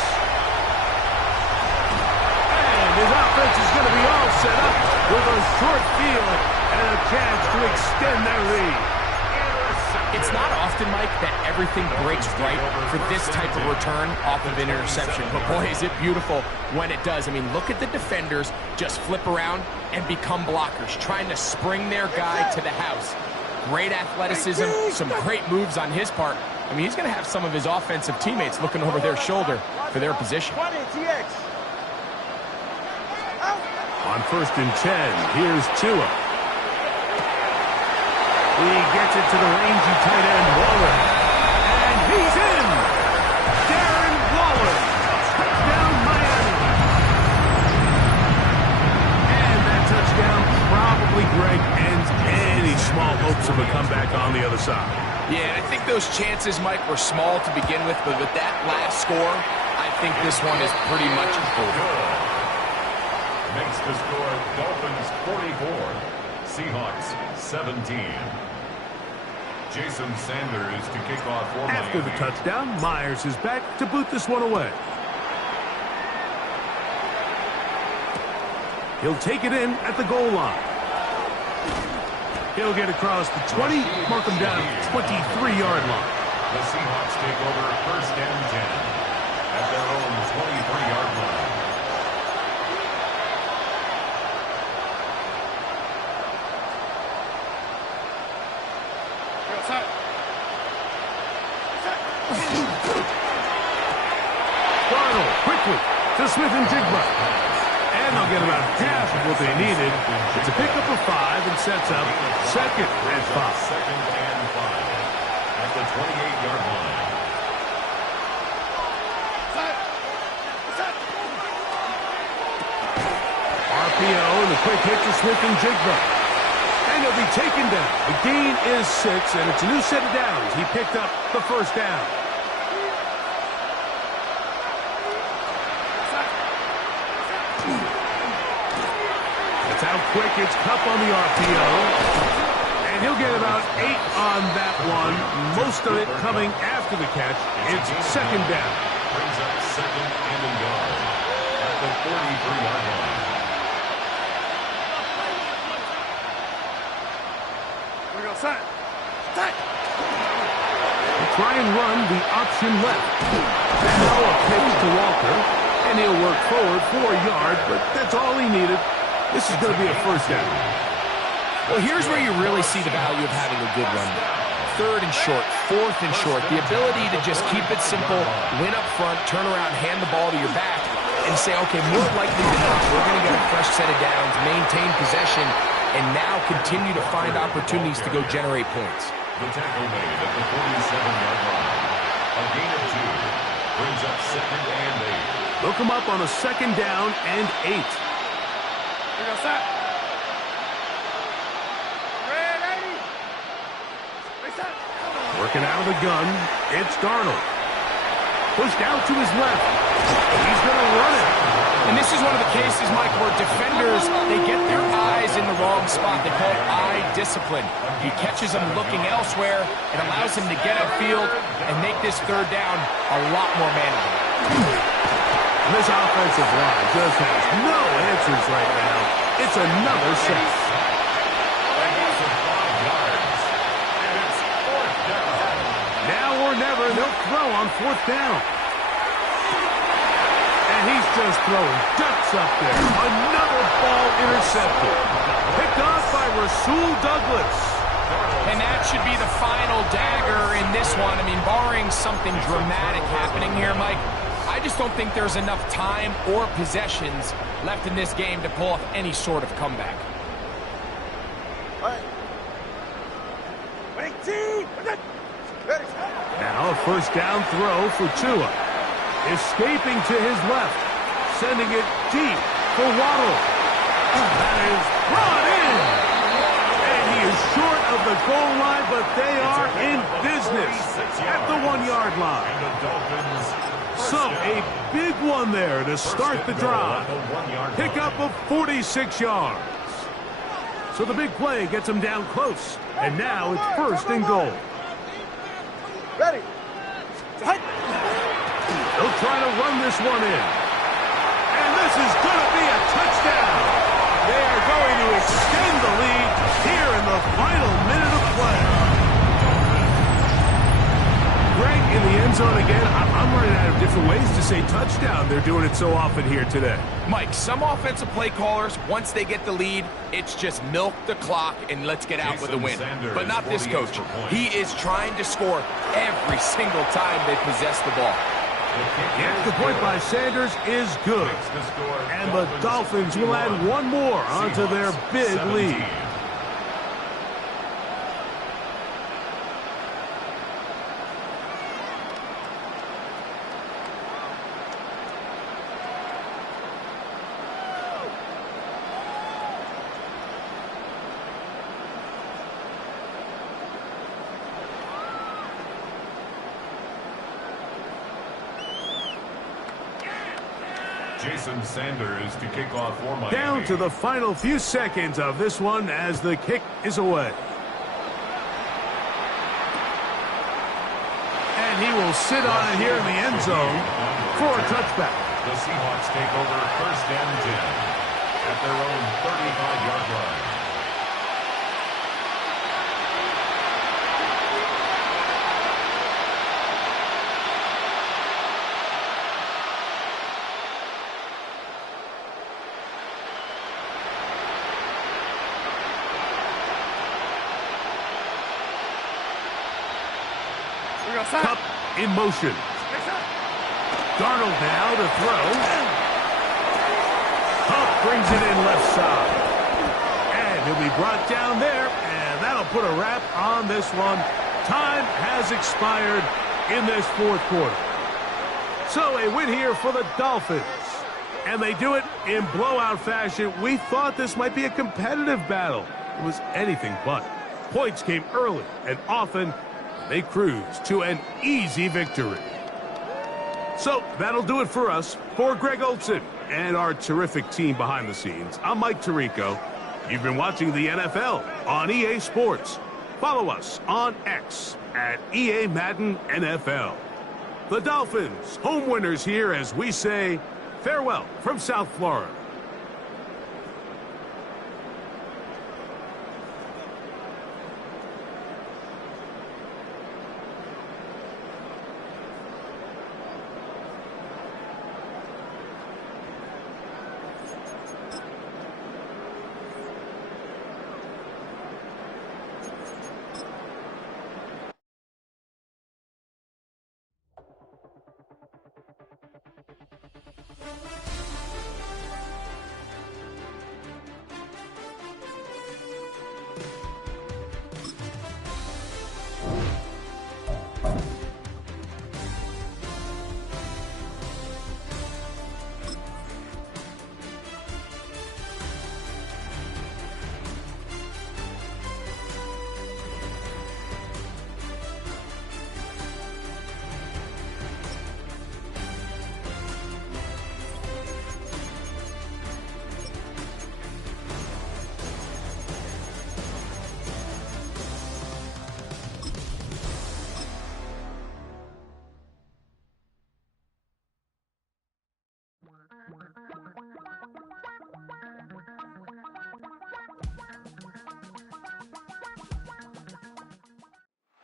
And his offense is going to be all set up with a short field and a chance to extend their lead. It's not often, Mike, that everything breaks right for this type of return off of an interception. But, boy, is it beautiful when it does. I mean, look at the defenders just flip around and become blockers, trying to spring their guy to the house. Great athleticism, some great moves on his part. I mean, he's going to have some of his offensive teammates looking over their shoulder for their position. On first and 10, here's Tua. He gets it to the rangy tight end, Waller. And he's in! Darren Waller. Touchdown, Miami. And that touchdown probably, Greg, ends any small hopes of a comeback on the other side. Yeah, I think those chances, Mike, were small to begin with, but with that last score, I think this one is pretty much over. Makes the score Dolphins 44, Seahawks 17. Jason Sanders to kick off for After Miami. the touchdown, Myers is back to boot this one away. He'll take it in at the goal line. He'll get across the 20, mark him down at the 23-yard line. The Seahawks take over first and 10 at their own 23-yard line. Darnold quickly to Smith and Jigba. And they'll get about half of what they needed. It's a pickup of 5 and sets up second and 5. Second and 5 at the 28-yard line. RPO and the quick hit to Smith and Jigba. And he'll be taken down. The gain is 6, and it's a new set of downs. He picked up the first down. That's how quick it's Cup on the RPO. And he'll get about 8 on that one. Most of it coming after the catch. It's second down. Brings up second and a yard at the 43-yard line. Try and run the option left. And now a pitch to Walker. And he'll work forward for a yard, but that's all he needed. This is going to be a first down. Well, here's where you really see the value of having a good run. Third and short, fourth and short. The ability to just keep it simple, win up front, turn around, hand the ball to your back, and say, okay, more likely than not, we're going to get a fresh set of downs, maintain possession, and now continue to find opportunities to go generate points. The tackle made at the 47-yard line. A gain of 2 brings up second and 8. They'll come up on a second down and 8. Working out of the gun, it's Darnold. Pushed out to his left. He's going to run it. And this is one of the cases, Mike, where defenders, they get their eyes in the wrong spot. They call it eye discipline. He catches them looking elsewhere. It allows him to get upfield and make this third down a lot more manageable. This offensive line just has no answers right now. It's another sack. Now or never, they'll throw on fourth down. And he's just throwing ducks up there. Another ball intercepted. Picked off by Rasul Douglas. And that should be the final dagger in this one. I mean, barring something dramatic happening here, Mike, I just don't think there's enough time or possessions left in this game to pull off any sort of comeback. All right. Now a first down throw for Tua. Escaping to his left. Sending it deep for Waddle. That is brought in. And he is short of the goal line, but they are in business at the 1-yard line. So a big one there to start the drive. Pickup of 46 yards. So the big play gets him down close. And now it's first and goal. Ready. They'll try to run this one in. And this is going to be a touchdown. They are going to extend the lead here in the final minute of play. Greg in the end zone again. I'm running out of different ways to say touchdown. They're doing it so often here today. Mike, some offensive play callers, once they get the lead, it's just milk the clock and let's get out with the win. But not this coach. He is trying to score every single time they possess the ball. The extra point by Sanders is good. And the Dolphins will add one more onto their big lead. Jason Sanders to kick off for Miami. Down to the final few seconds of this one as the kick is away. And he will sit on it here in the end zone for a touchback. The Seahawks take over first and 10 at their own 35-yard line. Cup in motion. Darnold now to throw. Cup brings it in left side. And he'll be brought down there, and that'll put a wrap on this one. Time has expired in this fourth quarter. So a win here for the Dolphins. And they do it in blowout fashion. We thought this might be a competitive battle. It was anything but. Points came early and often. They cruise to an easy victory. So that'll do it for us. For Greg Olson and our terrific team behind the scenes, I'm Mike Tirico. You've been watching the NFL on EA Sports. Follow us on X at EA Madden NFL. The Dolphins, home winners here as we say farewell from South Florida.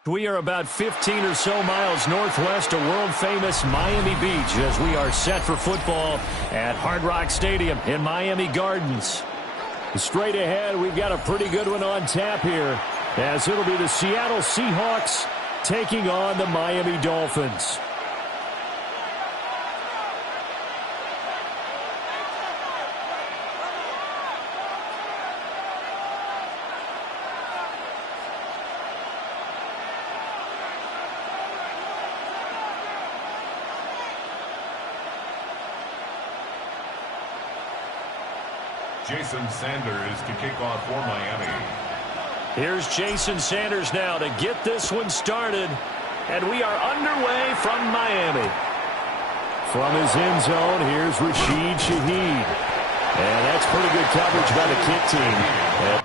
We are about 15 or so miles northwest of world-famous Miami Beach as we are set for football at Hard Rock Stadium in Miami Gardens. Straight ahead, we've got a pretty good one on tap here, as it'll be the Seattle Seahawks taking on the Miami Dolphins. Jason Sanders to kick off for Miami. Here's Jason Sanders now to get this one started. And we are underway from Miami. From his end zone, here's Rashid Shaheed. And that's pretty good coverage by the kick team.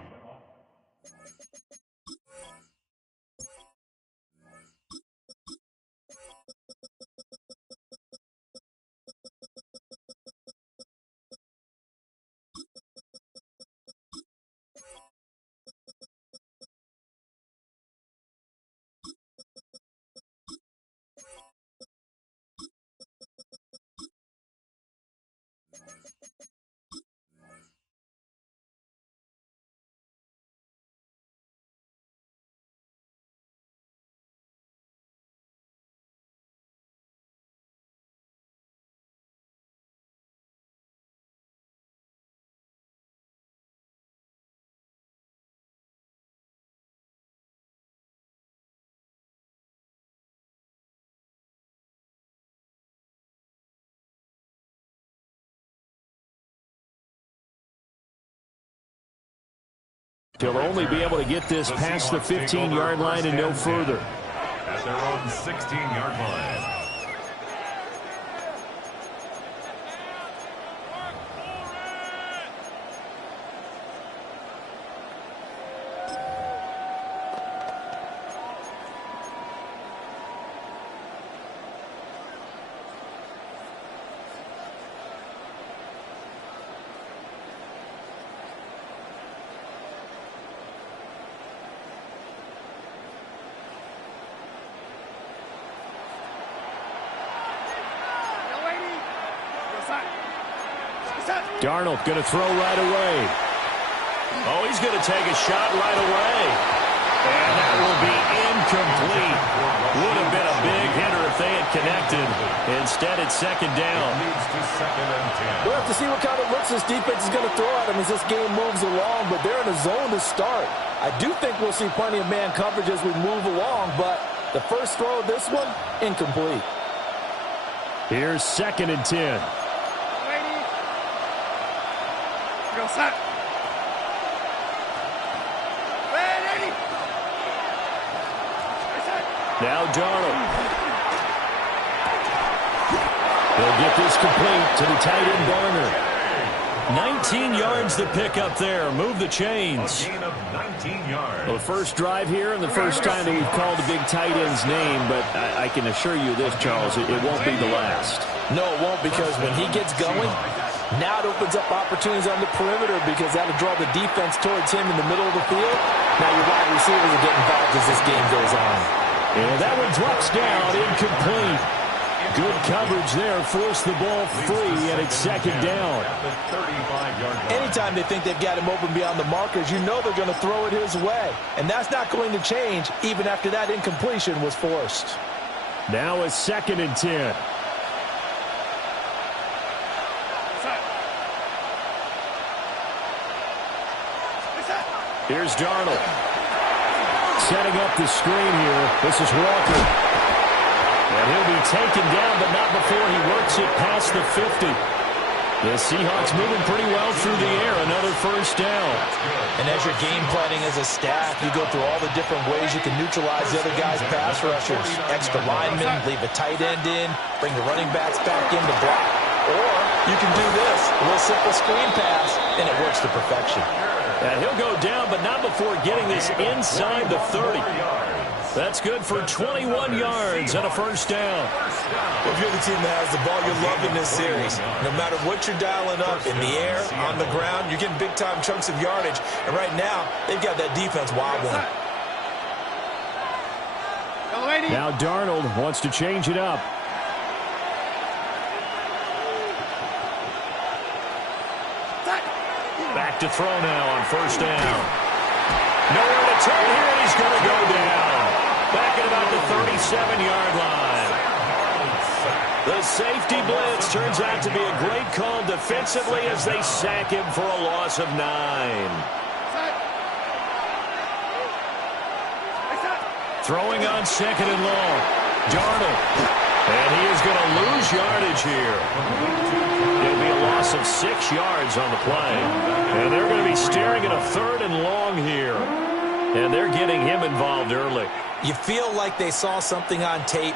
He'll only be able to get this past the 15-yard line and no further. At their own 16-yard line. Darnold going to throw right away. Oh, he's going to take a shot right away. And that will be incomplete. Would have been a big hitter if they had connected. Instead, it's second down. We'll have to see what kind of looks this defense is going to throw at him as this game moves along, but they're in a zone to start. I do think we'll see plenty of man coverage as we move along, but the first throw of this one, incomplete. Here's 2nd and 10. Set. Now Darnold. They'll get this complete to the tight end Barner. 19 yards to pick up there. Move the chains. A gain of 19 yards. Well, the first drive here and the first time that we've called the big tight end's name, but I can assure you this, Charles, it won't be the last. No, it won't, because when he gets going, now it opens up opportunities on the perimeter because that'll draw the defense towards him in the middle of the field. Now your wide receivers will get involved as this game goes on. And that one drops down, incomplete. Good coverage there, forced the ball free, and it's second down. Anytime they think they've got him open beyond the markers, you know they're going to throw it his way. And that's not going to change even after that incompletion was forced. Now a 2nd and 10. Here's Darnold. Setting up the screen here. This is Walker. And he'll be taken down, but not before he works it past the 50. The Seahawks moving pretty well through the air. Another first down. And as you're game planning as a staff, you go through all the different ways you can neutralize the other guy's pass rushers. Extra linemen, leave a tight end in, bring the running backs back in to block. Or you can do this, a little simple screen pass, and it works to perfection. And he'll go down, but not before getting this inside the 30. That's good for 21 yards and a first down. Well, if you're the team that has the ball, you're loving this series. No matter what you're dialing up, in the air, on the ground, you're getting big-time chunks of yardage. And right now, they've got that defense wobbling. Now Darnold wants to change it up. Back to throw now on first down. Nowhere to turn here, and he's going to go down. Back at about the 37-yard line. The safety blitz turns out to be a great call defensively as they sack him for a loss of 9. Throwing on second and long. Darnold. And he is going to lose yardage here. It'll be a loss of 6 yards on the play. And they're going to be staring at a third and long here. And they're getting him involved early. You feel like they saw something on tape,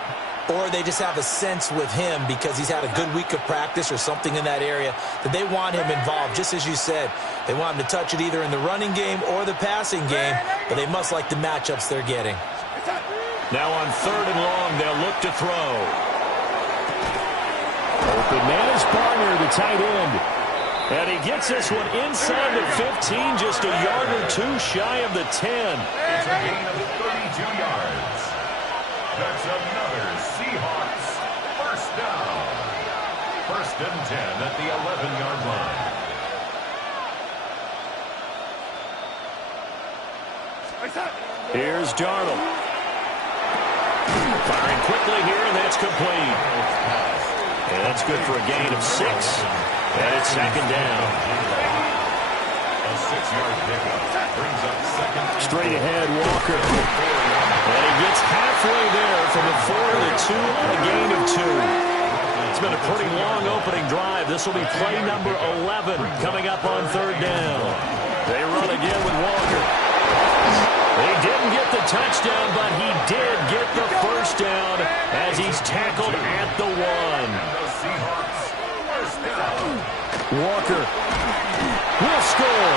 or they just have a sense with him because he's had a good week of practice or something in that area that they want him involved. Just as you said, they want him to touch it either in the running game or the passing game, but they must like the matchups they're getting. Now on third and long, they'll look to throw. Open man is Barner, the tight end. And he gets this one inside the 15, just a yard or two shy of the 10. It's a gain of 32 yards. That's another Seahawks first down. First and 10 at the 11-yard line. Here's Darnold. Firing quickly here, and that's complete. And that's good for a gain of 6. And it's second down. A 6-yard pickup brings up second. Straight ahead, Walker. And he gets halfway there from the 4 to the 2 on a gain of 2. It's been a pretty long opening drive. This will be play number 11 coming up on third down. They run again with Walker. He didn't get the touchdown, but he did get the first down as he's tackled at the 1. Walker will score.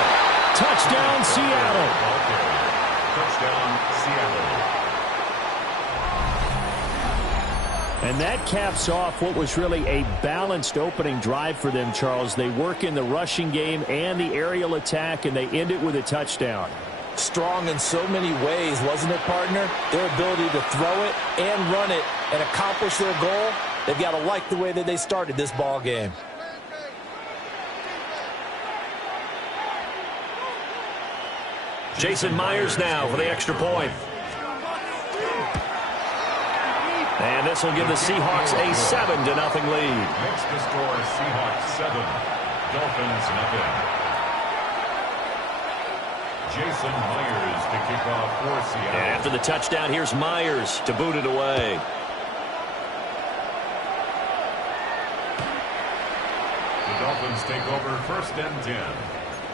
Touchdown, Seattle. Touchdown, Seattle. And that caps off what was really a balanced opening drive for them, Charles. They work in the rushing game and the aerial attack, and they end it with a touchdown. Strong in so many ways, wasn't it, partner? Their ability to throw it and run it and accomplish their goal, they've got to like the way that they started this ball game. Jason Myers now for the extra point. And this will give the Seahawks a 7-0 lead. Makes the score Seahawks 7, Dolphins 0. Jason Myers to kick off for Seattle. And after the touchdown, here's Myers to boot it away. The Dolphins take over first and 10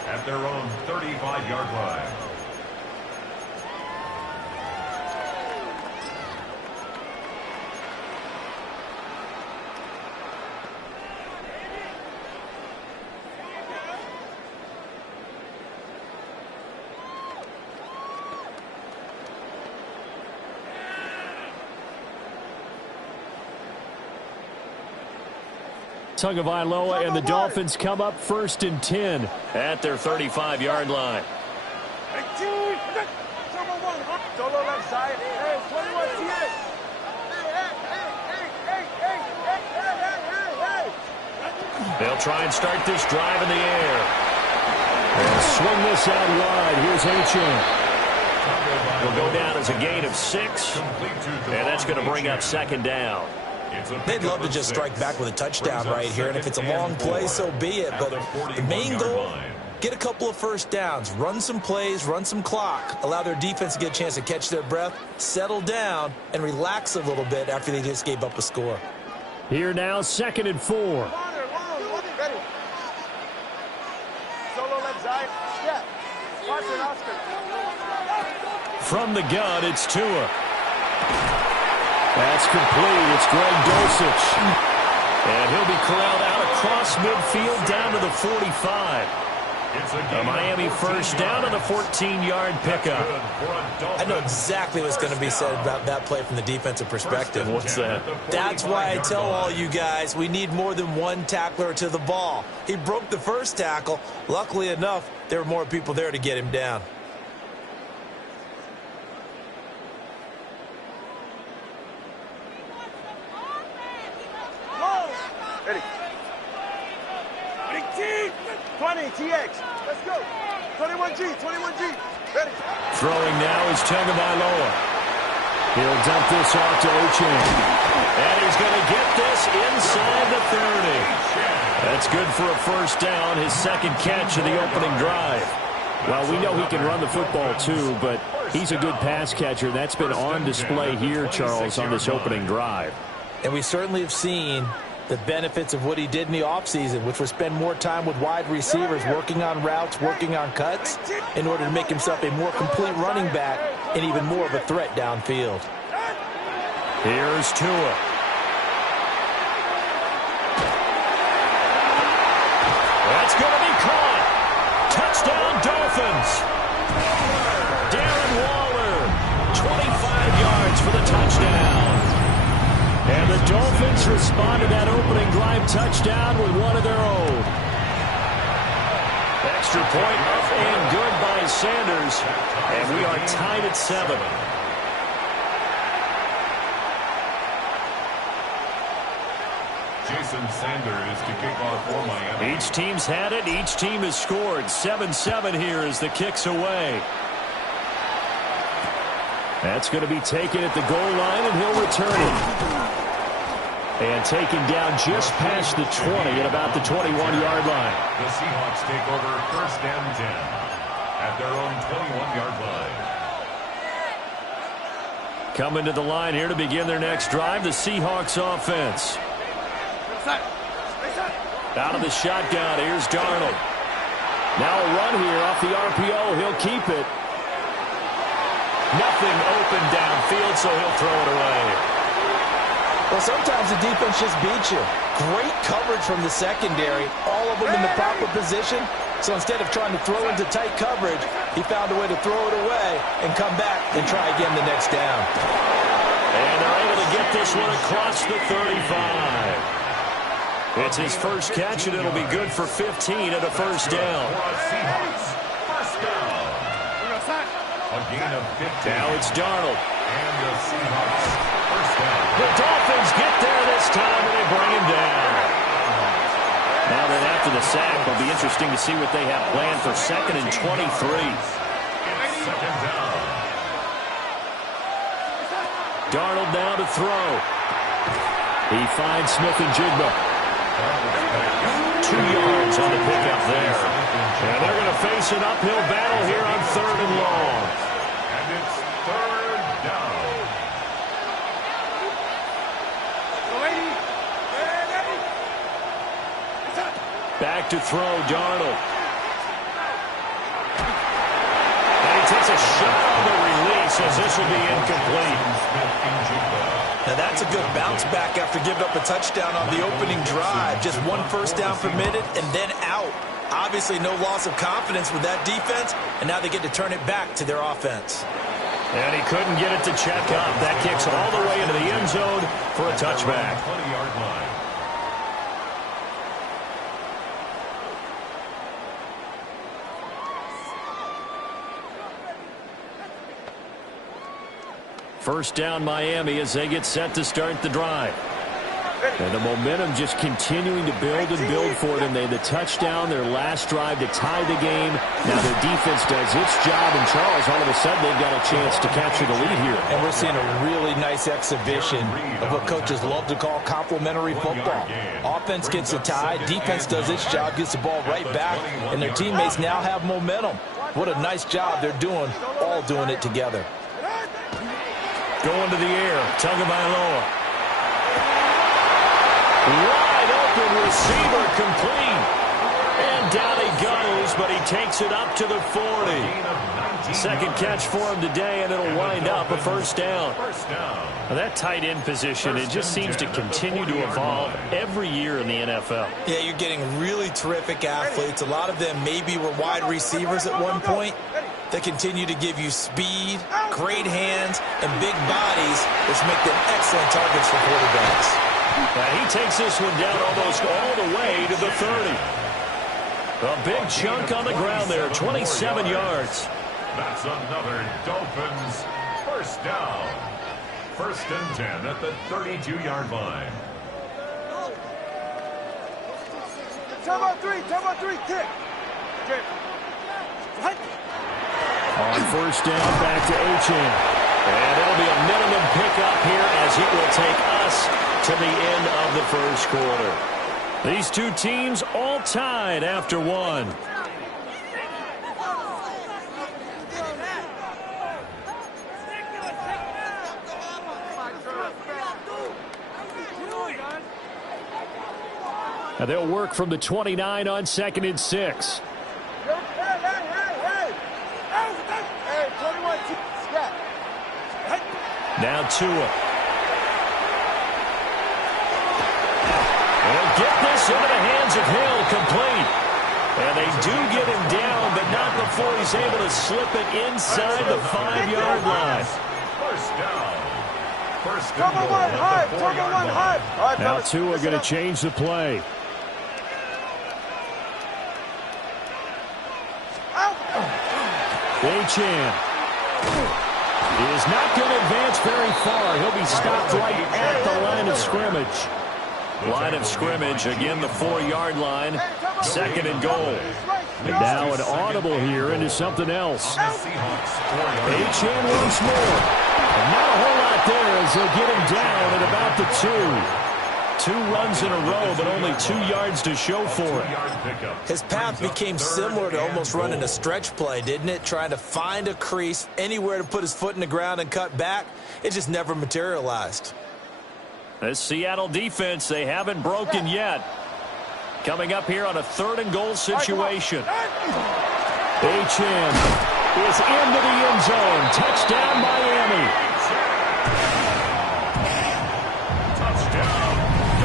at their own 35-yard line. Tagovailoa and the Dolphins come up first and 10 at their 35-yard line. Solo left side. Hey, 21 TA. They'll try and start this drive in the air. And swing this out wide. Here's Achane. Will go down as a gain of 6. And that's going to bring up second down. They'd love to just strike back with a touchdown right here, and if it's a long play, so be it. But the main goal, get a couple of first downs, run some plays, run some clock, allow their defense to get a chance to catch their breath, settle down, and relax a little bit after they just gave up a score. Here now, second and 4. Solo left side. Yeah. Watch it, Oscar. From the gun, it's Tua. That's complete. It's Greg Dulcich. And he'll be corralled out across midfield down to the 45. A Miami first down on the 14-yard pickup. I know exactly what's going to be said about that play from the defensive perspective. What's that? That's why I tell all you guys we need more than one tackler to the ball. He broke the first tackle. Luckily enough, there were more people there to get him down. Ready. 20, TX. Let's go. 21G, 21G. Ready. Throwing now is Tagovailoa. He'll dump this off to Ochane. And he's going to get this inside the 30. That's good for a first down, his second catch of the opening drive. Well, we know he can run the football too, but he's a good pass catcher. That's been on display here, Charles, on this opening drive. And we certainly have seen the benefits of what he did in the offseason, which was spend more time with wide receivers, working on routes, working on cuts, in order to make himself a more complete running back and even more of a threat downfield. Here's Tua. That's going to be caught. Touchdown, Dolphins. Darren Waller, 25 yards for the touchdown. And the Dolphins respond to that opening drive touchdown with one of their own. Extra point up and good by Sanders. And we are tied at 7. Jason Sanders to kick off for Miami. Each team's had it. Each team has scored. 7-7 here as the kick's away. That's going to be taken at the goal line, and he'll return it. And taken down just past the 20 at about the 21-yard line. The Seahawks take over first and 10 at their own 21-yard line. Coming to the line here to begin their next drive, the Seahawks offense. Out of the shotgun, here's Darnold. Now a run here off the RPO. He'll keep it. Nothing open downfield, so he'll throw it away. Well, sometimes the defense just beats you. Great coverage from the secondary, all of them in the proper position. So instead of trying to throw into tight coverage, he found a way to throw it away and come back and try again the next down. And they're able to get this one across the 35. It's his first catch, and it'll be good for 15 at a first down. First down. A gain of 15. Now it's Darnold. And the Seahawks first down. The Dolphins get there this time, and they bring him down. Now then, after the sack, it'll be interesting to see what they have planned for 2nd and 23. It's second down. Darnold now to throw. He finds Smith and Jigba. 2 yards on the pickup there. And they're going to face an uphill battle here on 3rd and long. And it's 3rd down. Back to throw, Darnold. And he takes a shot on the release as this will be incomplete. Now that's a good bounce back after giving up a touchdown on the opening drive. Just 1 first down permitted and then out. Obviously no loss of confidence with that defense, and now they get to turn it back to their offense. And he couldn't get it to check up. That kicks all the way into the end zone for a touchback. 20-yard line. First down Miami as they get set to start the drive. And the momentum just continuing to build and build for them. They had the touchdown, their last drive to tie the game. Now their defense does its job, and Charles, all of a sudden, they've got a chance to capture the lead here. And we're seeing a really nice exhibition of what coaches love to call complementary football. Offense gets a tie, defense does its job, gets the ball right back, and their teammates now have momentum. What a nice job they're doing, all doing it together. Going to the air, Tagovailoa. Wide open receiver complete. And down he goes, but he takes it up to the 40. Second catch for him today, and it'll wind up a first down. Now that tight end position, it just seems to continue to evolve every year in the NFL. Yeah, you're getting really terrific athletes. A lot of them maybe were wide receivers at one point. They continue to give you speed, great hands, and big bodies, which make them excellent targets for quarterbacks. Now he takes this one down almost all the way to the 30. A big chunk on the ground there, 27 yards. That's another Dolphins first down. 1st and 10 at the 32-yard line. Time on three, kick. On first down, back to Achane. And it'll be a minimum pickup here as it will take us to the end of the first quarter. These two teams all tied after one. And they'll work from the 29 on 2nd and 6. Now Tua. They'll get this into the hands of Hill, complete. And they do get him down, but not before he's able to slip it inside the 5-yard line. First down. First and goal at the 4-yard line. Now Tua going to change the play. Achane is not going to advance very far. He'll be stopped right at the line of scrimmage. Line of scrimmage, again, the 4-yard line. 2nd and goal. And now an audible here into something else. Achane once more. And not a whole lot there as they'll get him down at about the 2. 2 runs in a row, but only 2 yards to show for it. His path became similar to almost running a stretch play, didn't it? Trying to find a crease, anywhere to put his foot in the ground and cut back. It just never materialized. This Seattle defense, they haven't broken yet. Coming up here on a 3rd and goal situation. Achane is into the end zone. Touchdown, Miami.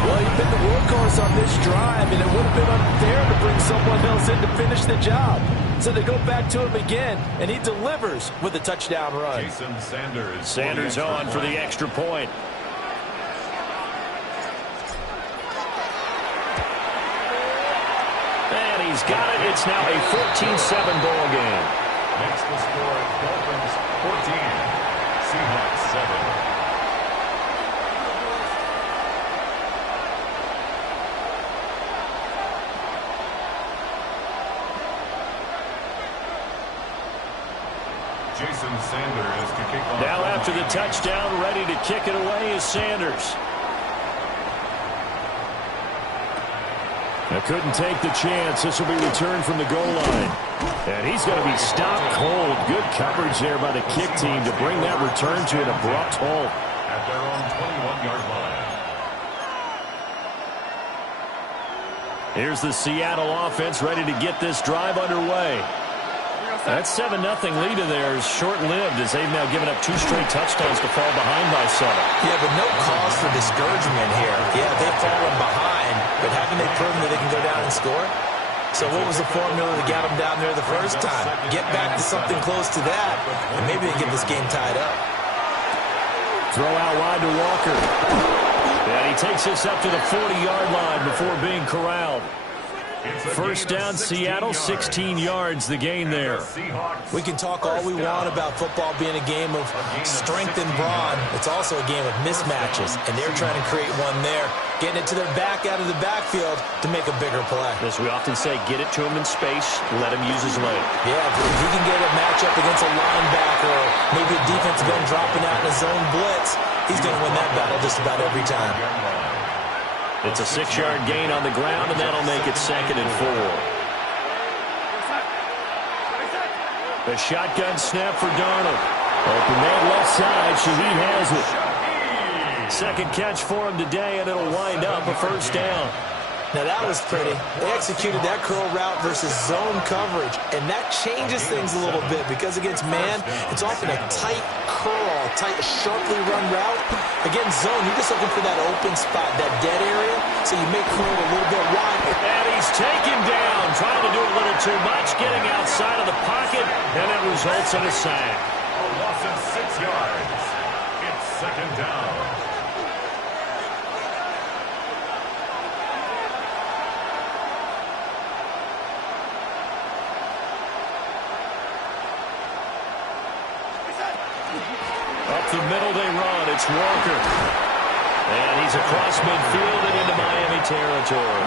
Well, you've been the workhorse on this drive, and it would have been unfair to bring someone else in to finish the job. So they go back to him again, and he delivers with a touchdown run. Jason Sanders. Sanders on for the extra point. And he's got it. It's now a 14-7 ball game. Makes the score Dolphins 14, Seahawks 7. Jason Sanders to kick off. Now after the touchdown, ready to kick it away is Sanders. Now couldn't take the chance. This will be returned from the goal line. And he's going to be stopped cold. Good coverage there by the kick team to bring that return to an abrupt halt. At their own 21-yard line. Here's the Seattle offense ready to get this drive underway. That 7-0 lead of theirs short-lived as they've now given up 2 straight touchdowns to fall behind by 7. Yeah, but no cause for discouragement here. Yeah, they've fallen behind, but haven't they proven that they can go down and score? So what was the formula that got them down there the first time? Get back to something close to that, and maybe they get this game tied up. Throw out wide to Walker. And he takes this up to the 40-yard line before being corralled. First down, Seattle, 16 yards, the gain there. We can talk all we want about football being a game of strength and brawn. It's also a game of mismatches, and they're trying to create one there, getting it to their back out of the backfield to make a bigger play. As we often say, get it to him in space, let him use his leg. Yeah, if he can get a matchup against a linebacker or maybe a defensive end dropping out in a zone blitz, he's going to win that battle just about every time. It's a 6-yard gain on the ground, and that'll make it 2nd and 4. The shotgun snap for Darnold. Open man left side. Shaheed has it. Second catch for him today, and it'll wind up a first down. Now that was pretty. They executed that curl route versus zone coverage, and that changes things a little bit because against man, it's often a tight curl, tight, sharply run route. Against zone, you're just looking for that open spot, that dead area, so you make curl a little bit wide. And he's taken down, trying to do a little too much, getting outside of the pocket, and it results in a sack. A loss of 6 yards. It's 2nd down. Up the middle they run. It's Walker. And he's across midfield and into Miami territory.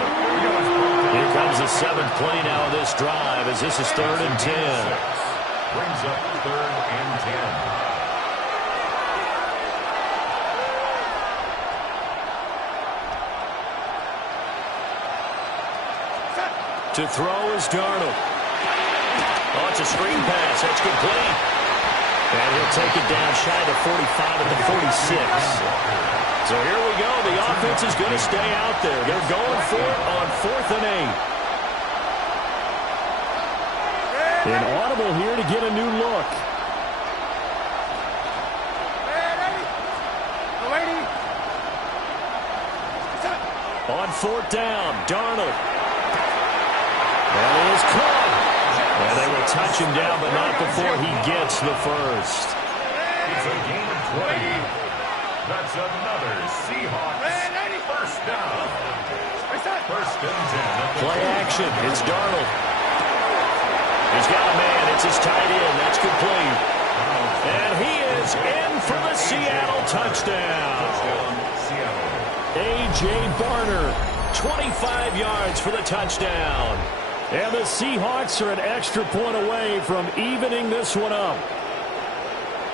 Here comes the 7th play now of this drive as this is 3rd and 10. Brings up 3rd and 10. To throw is Darnold. Oh, it's a screen pass. That's complete. And he'll take it down shy of 45 at the 46. So here we go. The offense is going to stay out there. They're going for it on 4th and 8. An audible here to get a new look. On 4th down, Darnold. And he is caught. And they will touch him down, but not before he gets the first. It's a gain of 20. That's another Seahawks first down. 1st and 10. Play action. It's Darnold. He's got a man. It's his tight end. That's complete. And he is in for the Seattle touchdown. A.J. Barner, 25 yards for the touchdown. And the Seahawks are an extra point away from evening this one up.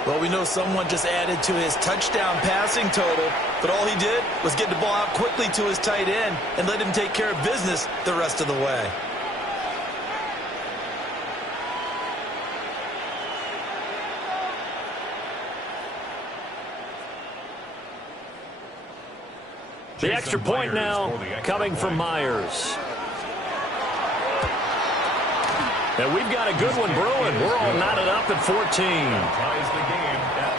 Well, we know someone just added to his touchdown passing total, but all he did was get the ball out quickly to his tight end and let him take care of business the rest of the way. The extra point now coming from Myers. And we've got a good one brewing. We're all knotted up at 14. Ties the game at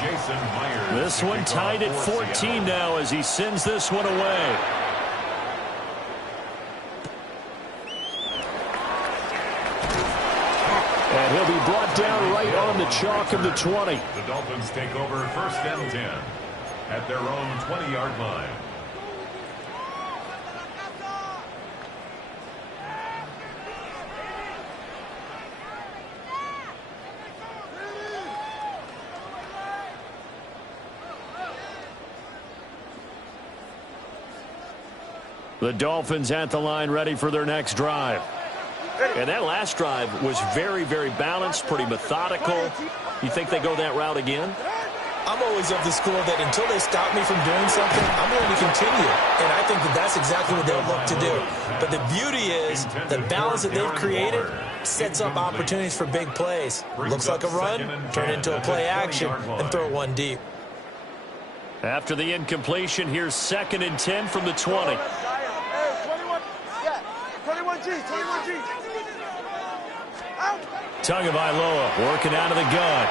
14. Jason Myers. This one tied at 14 now as he sends this one away. And he'll be brought down right on the chalk of the 20. The Dolphins take over 1st and 10 at their own 20-yard line. The Dolphins at the line ready for their next drive. And that last drive was very, very balanced, pretty methodical. You think they go that route again? I'm always of the school that until they stop me from doing something, I'm going to continue. And I think that that's exactly what they'll look to do. But the beauty is the balance that they've created sets up opportunities for big plays. Looks like a run, turn it into a play action, and throw one deep. After the incompletion, here's 2nd and 10 from the 20. 21G. Tagovailoa working out of the gun.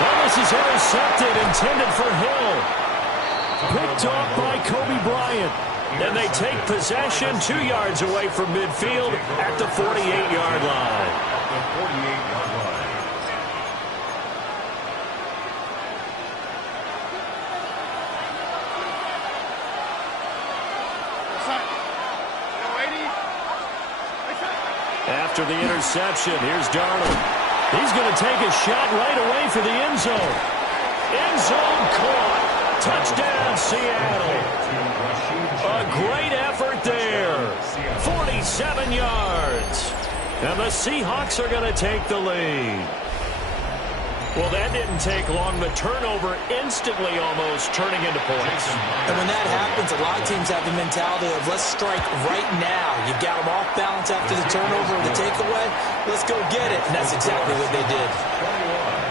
Well, this is intercepted, intended for Hill. Picked off by Kobe Bryant. And they take possession 2 yards away from midfield at the 48-yard line. The 48-yard line. After the interception, here's Darnold. He's going to take a shot right away for the end zone. End zone caught. Touchdown, Seattle. A great effort there. 47 yards. And the Seahawks are going to take the lead. Well, that didn't take long. The turnover instantly almost turning into points. And when that happens, a lot of teams have the mentality of let's strike right now. You've got them off balance after the turnover or the takeaway. Let's go get it. And that's exactly what they did.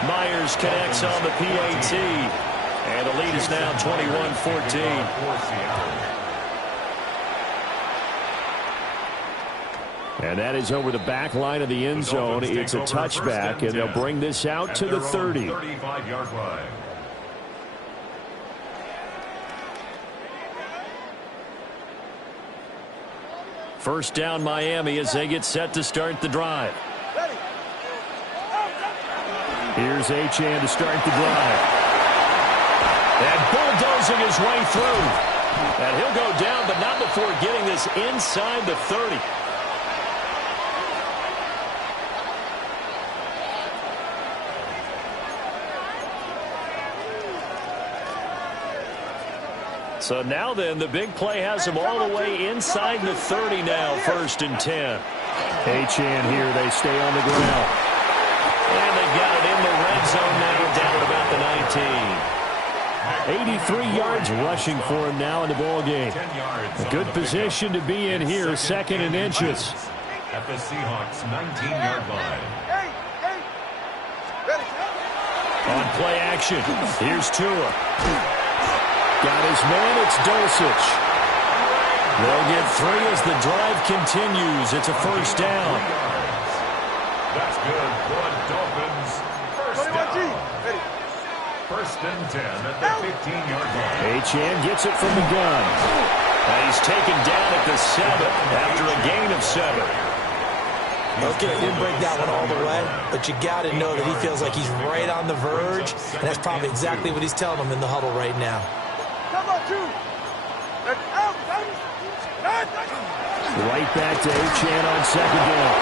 Myers connects on the PAT. And the lead is now 21-14. And that is over the back line of the end zone. It's a touchback, and they'll bring this out to the 30. 35-yard line. First down, Miami, as they get set to start the drive. Here's Achane to start the drive. And bulldozing his way through. And he'll go down, but not before getting this inside the 30. So now then, the big play has him all the way inside the 30 now, 1st and 10. H-Chan here, they stay on the ground. And they got it in the red zone now, down at about the 19. 83 yards rushing for him now in the ball game. A good position to be in here, 2nd and inches. At the Seahawks' 19-yard line. On play action, here's Tua. Got his man, it's Dulcich. They'll get 3 as the drive continues. It's a 1st down. That's good for the Dolphins. 1st down. 1st and 10 at the 15-yard line. H-Chan gets it from the gun. And he's taken down at the 7 after a gain of 7. Okay, didn't break that one all the way, but you got to know that he feels like he's right on the verge, and that's probably exactly what he's telling him in the huddle right now. Right back to H-Chan on 2nd down.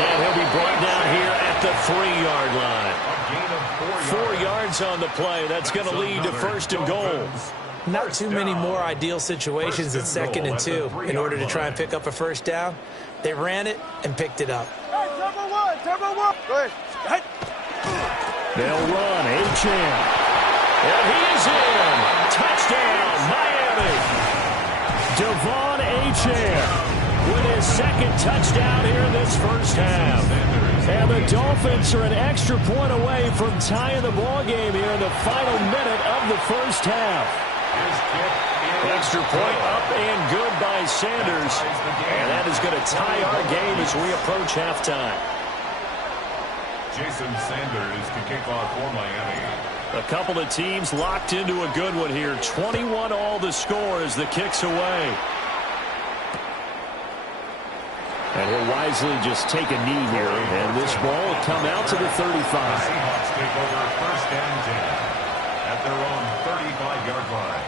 And he'll be brought down here at the 3-yard line. 4 yards on the play. That's going to lead to 1st and goal. Not too many more ideal situations in 2nd and 2 in order to try and pick up a 1st down. They ran it and picked it up. Turbo one. Go ahead. They'll run. H-Chan. And he is in. Touchdown, Miami. Devon H-Chan with his 2nd touchdown here in this 1st half. And the Dolphins are an extra point away from tying the ball game here in the final minute of the 1st half. Extra point up and good by Sanders. And that is going to tie our game as we approach halftime. Jason Sanders to kick off for Miami. A couple of teams locked into a good one here. 21 all the score as the kick's away. And he'll wisely just take a knee here. And this ball will come out to the 35. The Seahawks take over 1st and 10 at their own 35-yard line.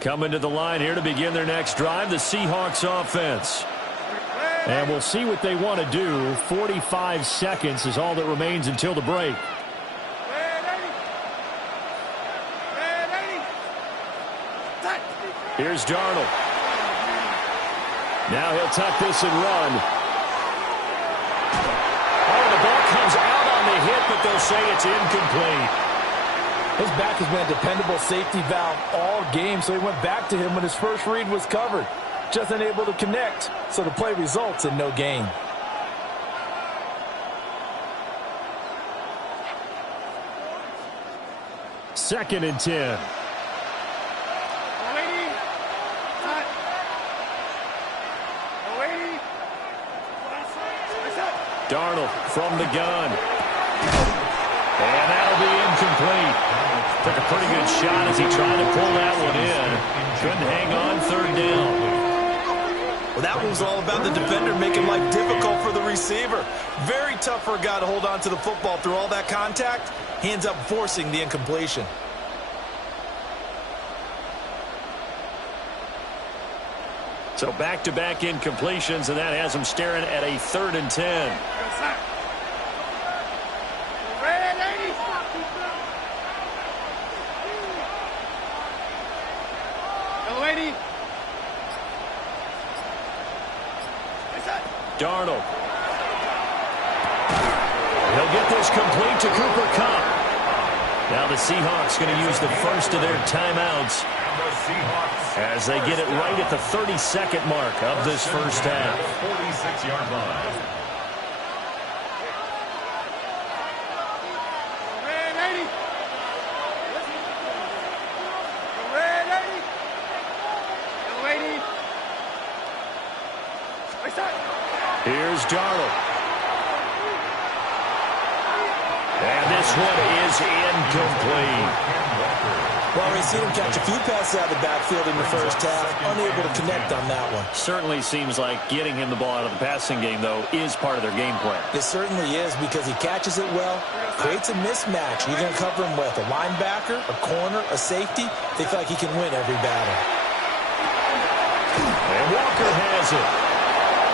Coming to the line here to begin their next drive, the Seahawks offense. And we'll see what they want to do. 45 seconds is all that remains until the break. Here's Darnold. Now he'll tuck this and run. Oh, the ball comes out on the hit, but they'll say it's incomplete. His back has been a dependable safety valve all game, so he went back to him when his first read was covered. Just unable to connect, so the play results in no gain. Second and 10. Darnold from the gun. And that'll be incomplete. Took a pretty good shot as he tried to pull that one in. Couldn't hang on, 3rd down. Well, that one was all about the defender making life difficult for the receiver. Very tough for a guy to hold on to the football through all that contact. He ends up forcing the incompletion. So back-to-back incompletions, and that has him staring at a 3rd and 10. Darnold. He'll get this complete to Cooper Kupp. Now the Seahawks going to use the first of their timeouts as they get it right at the 32nd mark of this 1st half. 46-yard line. Here's Darnold. And this one is incomplete. Well, we've seen him catch a few passes out of the backfield in the first half, unable to connect on that one. Certainly seems like getting him the ball out of the passing game, though, is part of their game plan. It certainly is because he catches it well, creates a mismatch. You're going to cover him with a linebacker, a corner, a safety. They feel like he can win every battle. And Walker has it.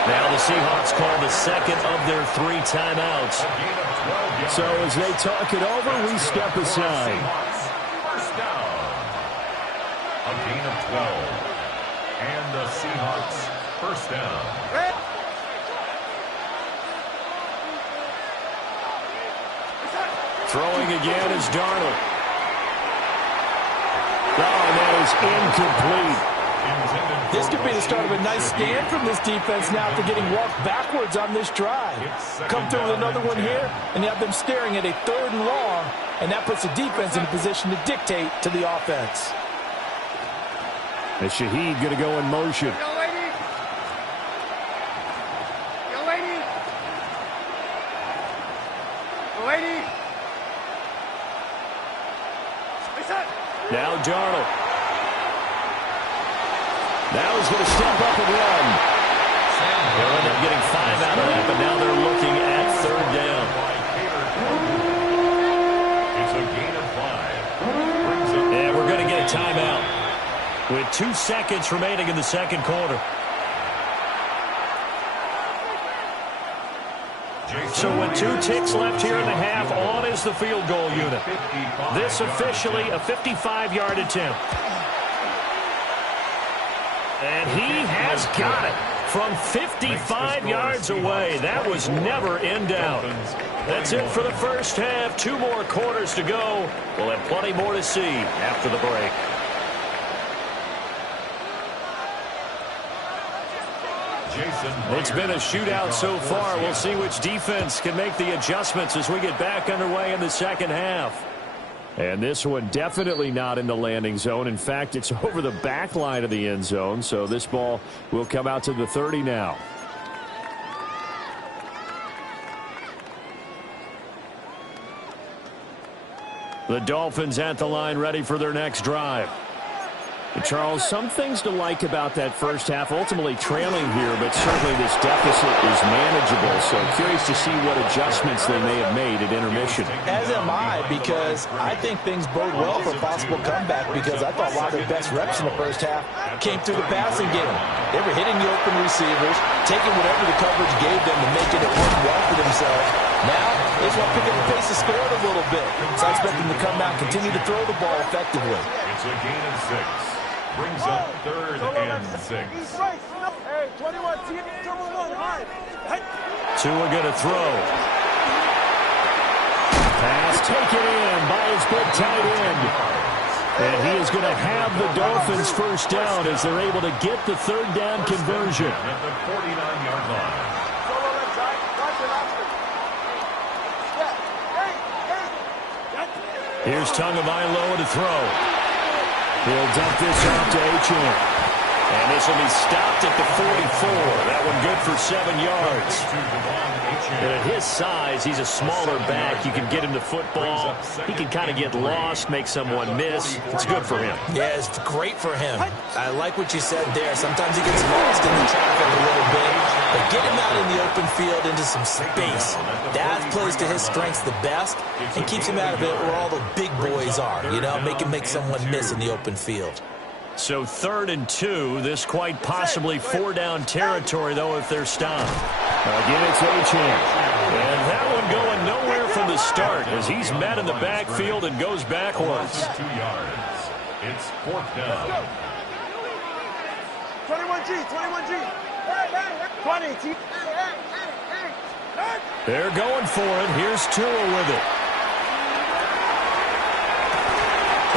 Now the Seahawks call the second of their 3 timeouts. So as they talk it over, we step aside. First down. A gain of 12. And the Seahawks first down. Throwing again is Darnold. Oh, that is incomplete. This could be the start of a nice stand from this defense now after getting walked backwards on this drive. Come through with another one here, and you have them staring at a 3rd and long, and that puts the defense in a position to dictate to the offense. And Shaheed going to go in motion. Yo, lady. Yo, lady. Yo, lady. Now Darnold. Now he's going to step up and run. They'll end up getting 5 out of that, but now they're looking at 3rd down. It's a gain of 5. And we're going to get a timeout with 2 seconds remaining in the second quarter. So with 2 ticks left here in the half, on is the field goal unit. This officially a 55-yard attempt. And he has got it from 55 yards away. That was never in doubt. That's it for the first half. 2 more quarters to go. We'll have plenty more to see after the break. It's been a shootout so far. We'll see which defense can make the adjustments as we get back underway in the second half. And this one definitely not in the landing zone. In fact, it's over the back line of the end zone. So this ball will come out to the 30 now. The Dolphins at the line ready for their next drive. Charles, some things to like about that first half, ultimately trailing here, but certainly this deficit is manageable. So curious to see what adjustments they may have made at intermission. As am I, because I think things bode well for a possible comeback, because I thought a lot of their best reps in the first half came through the passing game. They were hitting the open receivers, taking whatever the coverage gave them and making it work well for themselves. Now, they just want to pick up the pace of score a little bit. So I expect them to come out, continue to throw the ball effectively. It's a gain of 6. Brings up 3rd and 6. Hey, 21, team, double 1, high. Tua going to throw. Pass taken in by his big tight end. And he is going to have the Dolphins first down as they're able to get the 3rd down conversion. At the 49-yard line. Here's Tagovailoa to throw. He'll dump this off to Achane. And this will be stopped at the 44. That one good for 7 yards. And at his size, he's a smaller back. You can get him the football. He can kind of get lost, make someone miss. It's good for him. Yeah, it's great for him. I like what you said there. Sometimes he gets lost in the traffic a little bit. But get him out in the open field into some space. That plays to his strengths the best and keeps him out of it where all the big boys are. You know, make someone miss in the open field. So 3rd and 2. This quite possibly 4-down territory, though, if they're stopped. Again, it's Achane. And that one going nowhere from the start as he's met in the backfield and goes backwards. 2 yards. It's 4th down. 21G, 21G. 20, team. They're going for it. Here's Tua with it.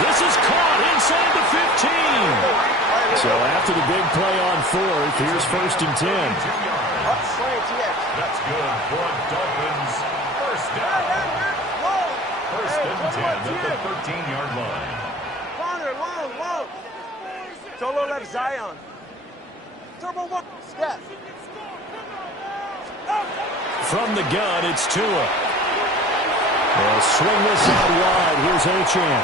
This is caught inside the 15. So after the big play on 4th, here's 1st and 10. That's good for a Dolphins first down. 1st and 10 at the 13-yard line. Corner, long. Solo left Zion. Turbo 1, step. From the gun, it's Tua. They'll swing this out wide. Here's Achane.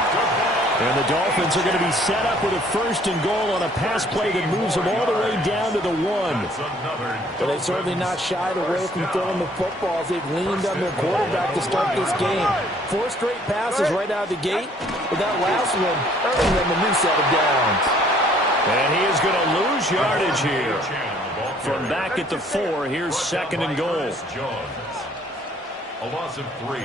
And the Dolphins are going to be set up with a 1st and goal on a pass play that moves them all the way down to the 1. But they've certainly not shied away from throwing the football as they've leaned on their quarterback to start this game. 4 straight passes right out of the gate, with that last one earning them a new set of downs. And he is going to lose yardage here. From back at the 4, here's 2nd and goal. A loss of 3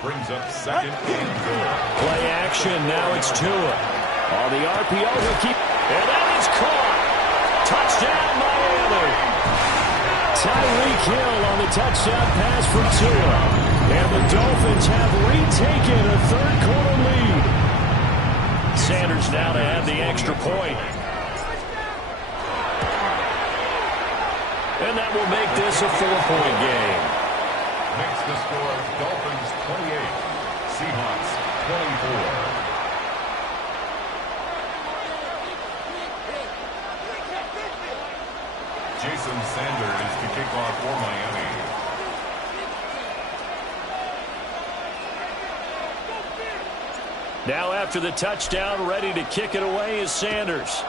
brings up 2nd and goal. Play action, now it's Tua. On the RPO, he'll keep, and that is caught. Touchdown, Miami. Tyreek Hill on the touchdown pass for Tua. And the Dolphins have retaken a 3rd quarter lead. Sanders now to have the extra point. And that will make this a 4-point game. Makes the score Dolphins 28, Seahawks 24. Jason Sanders to kick off for Miami. Now after the touchdown, ready to kick it away is Sanders.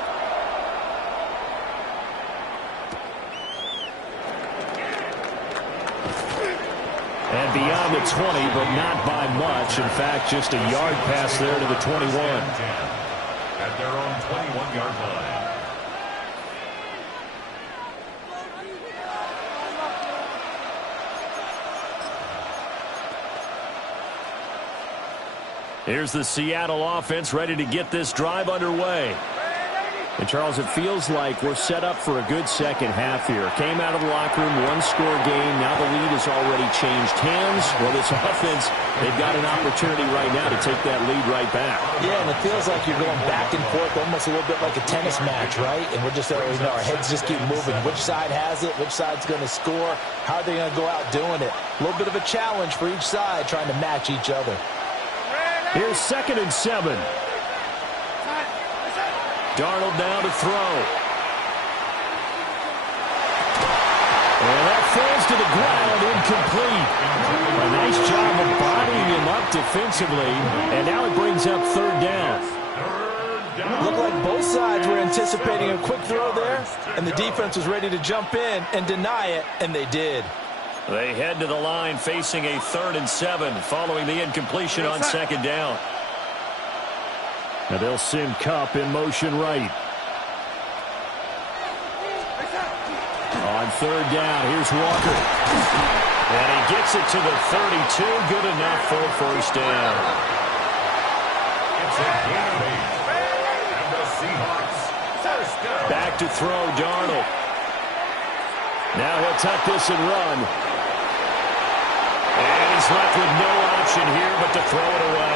And beyond the 20, but not by much. In fact, just a yard pass there to the 21. At their own 21-yard line. Here's the Seattle offense ready to get this drive underway. And, Charles, it feels like we're set up for a good second half here. Came out of the locker room, 1-score game. Now the lead has already changed hands. Well, this offense, they've got an opportunity right now to take that lead right back. Yeah, and it feels like you're going back and forth almost a little bit like a tennis match, right? And we're just, our heads just keep moving. Which side has it? Which side's going to score? How are they going to go out doing it? A little bit of a challenge for each side trying to match each other. Here's 2nd and 7. Darnold now to throw. And that falls to the ground, incomplete. A nice job of bodying him up defensively, and now it brings up 3rd down. Looked like both sides were anticipating a quick throw there, and the defense was ready to jump in and deny it, and they did. They head to the line facing a 3rd and 7 following the incompletion on 2nd down. Now they'll send Kupp in motion right. On 3rd down, here's Walker. And he gets it to the 32. Good enough for a 1st down. It's a gain of 8. And the Seahawks 1st down. Back to throw, Darnold. Now he'll tuck this and run. And he's left with no option here but to throw it away.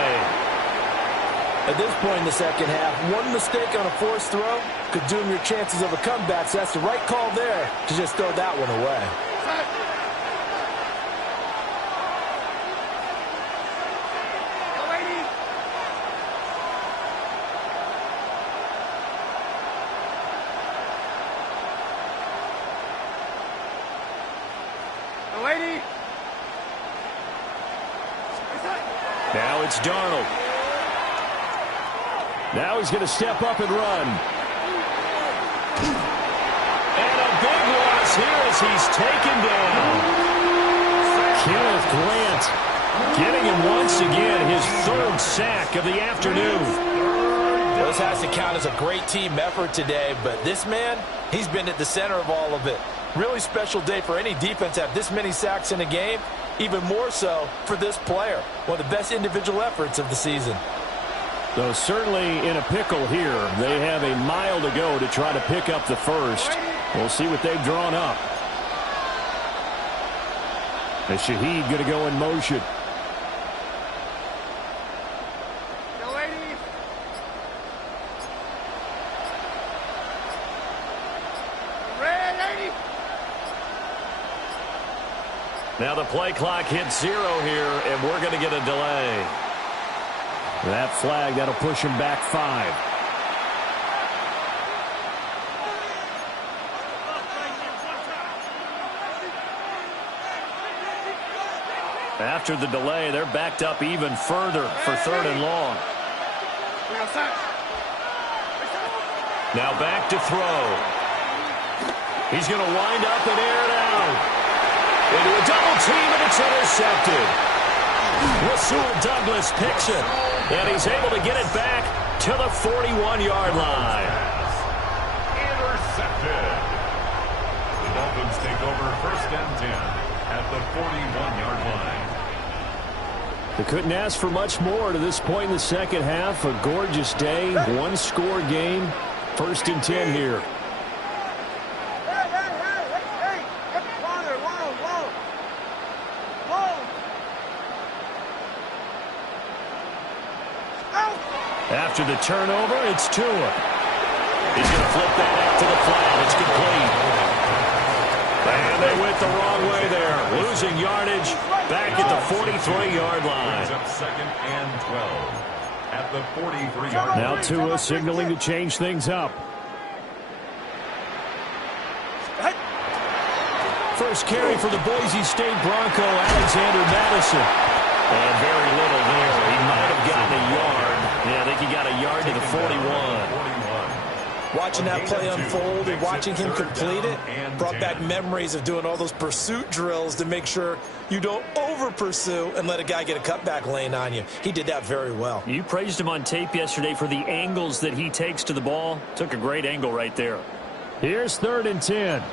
At this point in the second half, one mistake on a forced throw could doom your chances of a comeback, so that's the right call there to just throw that one away. Now it's Darnold. Now he's going to step up and run. And a big loss here as he's taken down. Kenneth Grant getting him once again his 3rd sack of the afternoon. Well, this has to count as a great team effort today, but this man, he's been at the center of all of it. Really special day for any defense to have this many sacks in a game, even more so for this player. One of the best individual efforts of the season. Though certainly in a pickle here. They have a mile to go to try to pick up the 1st. We'll see what they've drawn up. And Shaheed going to go in motion. Now the play clock hits 0 here, and we're going to get a delay. That flag, that'll push him back 5. After the delay, they're backed up even further for 3rd and long. Now back to throw. He's going to wind up and air it out. Into a double team, and it's intercepted. Rasul Douglas picks it, and he's able to get it back to the 41-yard line. Intercepted. The Dolphins take over 1st and 10 at the 41-yard line. They couldn't ask for much more to this point in the second half. A gorgeous day, one-score game. 1st and 10 here. After the turnover, it's Tua. He's going to flip that out to the flat. It's complete. And they went the wrong way there. Losing yardage back at the 43-yard line. 2nd and 12 at the 43-yard line. Now Tua signaling to change things up. First carry for the Boise State Bronco, Alexander Madison. And very little there. He might have gotten a yard. Yeah, I think he got a yard to the 41. Watching that play unfold and watching him complete it brought back memories of doing all those pursuit drills to make sure you don't over-pursue and let a guy get a cutback lane on you. He did that very well. You praised him on tape yesterday for the angles that he takes to the ball. Took a great angle right there. Here's 3rd and 10.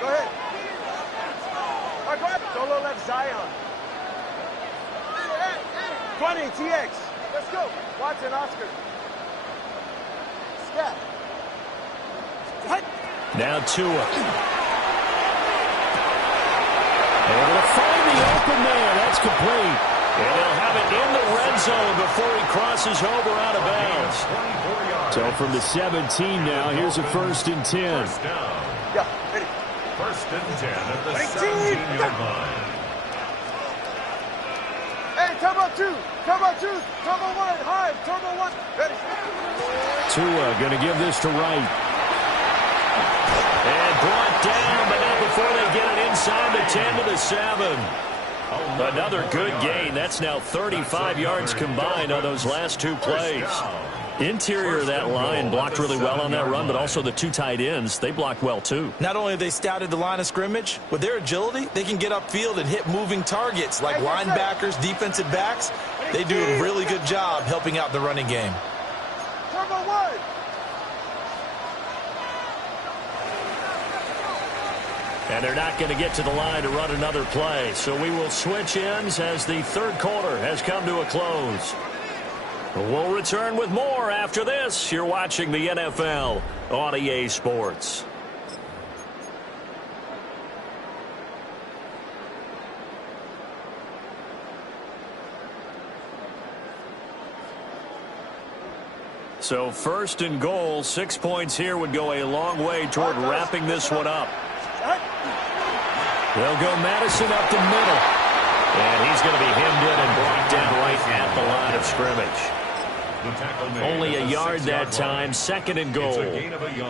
Go ahead. All right, go ahead. Solo left Zion. 20, TX. Let's go. Watson, Oscar. Step. Now Tua. Able to find the open man. That's complete. And they'll have it in the red zone before he crosses over out of bounds. So from the 17 now, here's a 1st and 10. Yeah, ready. 1st and 10 at the 17-yard line. Hey, turbo 2, turbo 1, high, turbo 1, ready. Tua going to give this to Wright. And brought down, but not before they get it inside the 10 to the 7. Another good gain. That's now 35 yards combined on those last 2 plays. Interior of that line blocked really well on that run, but also the 2 tight ends, they blocked well too. Not only have they scouted the line of scrimmage, with their agility, they can get upfield and hit moving targets like linebackers, defensive backs. They do a really good job helping out the running game. Turbo 1. And they're not going to get to the line to run another play. So we will switch ends as the 3rd quarter has come to a close. We'll return with more after this. You're watching the NFL on EA Sports. So 1st and goal, 6 points here would go a long way toward wrapping this one up. They'll go Madison up the middle. And he's going to be hemmed in and brought down right at the line of scrimmage. Only a yard that time, 2nd and goal.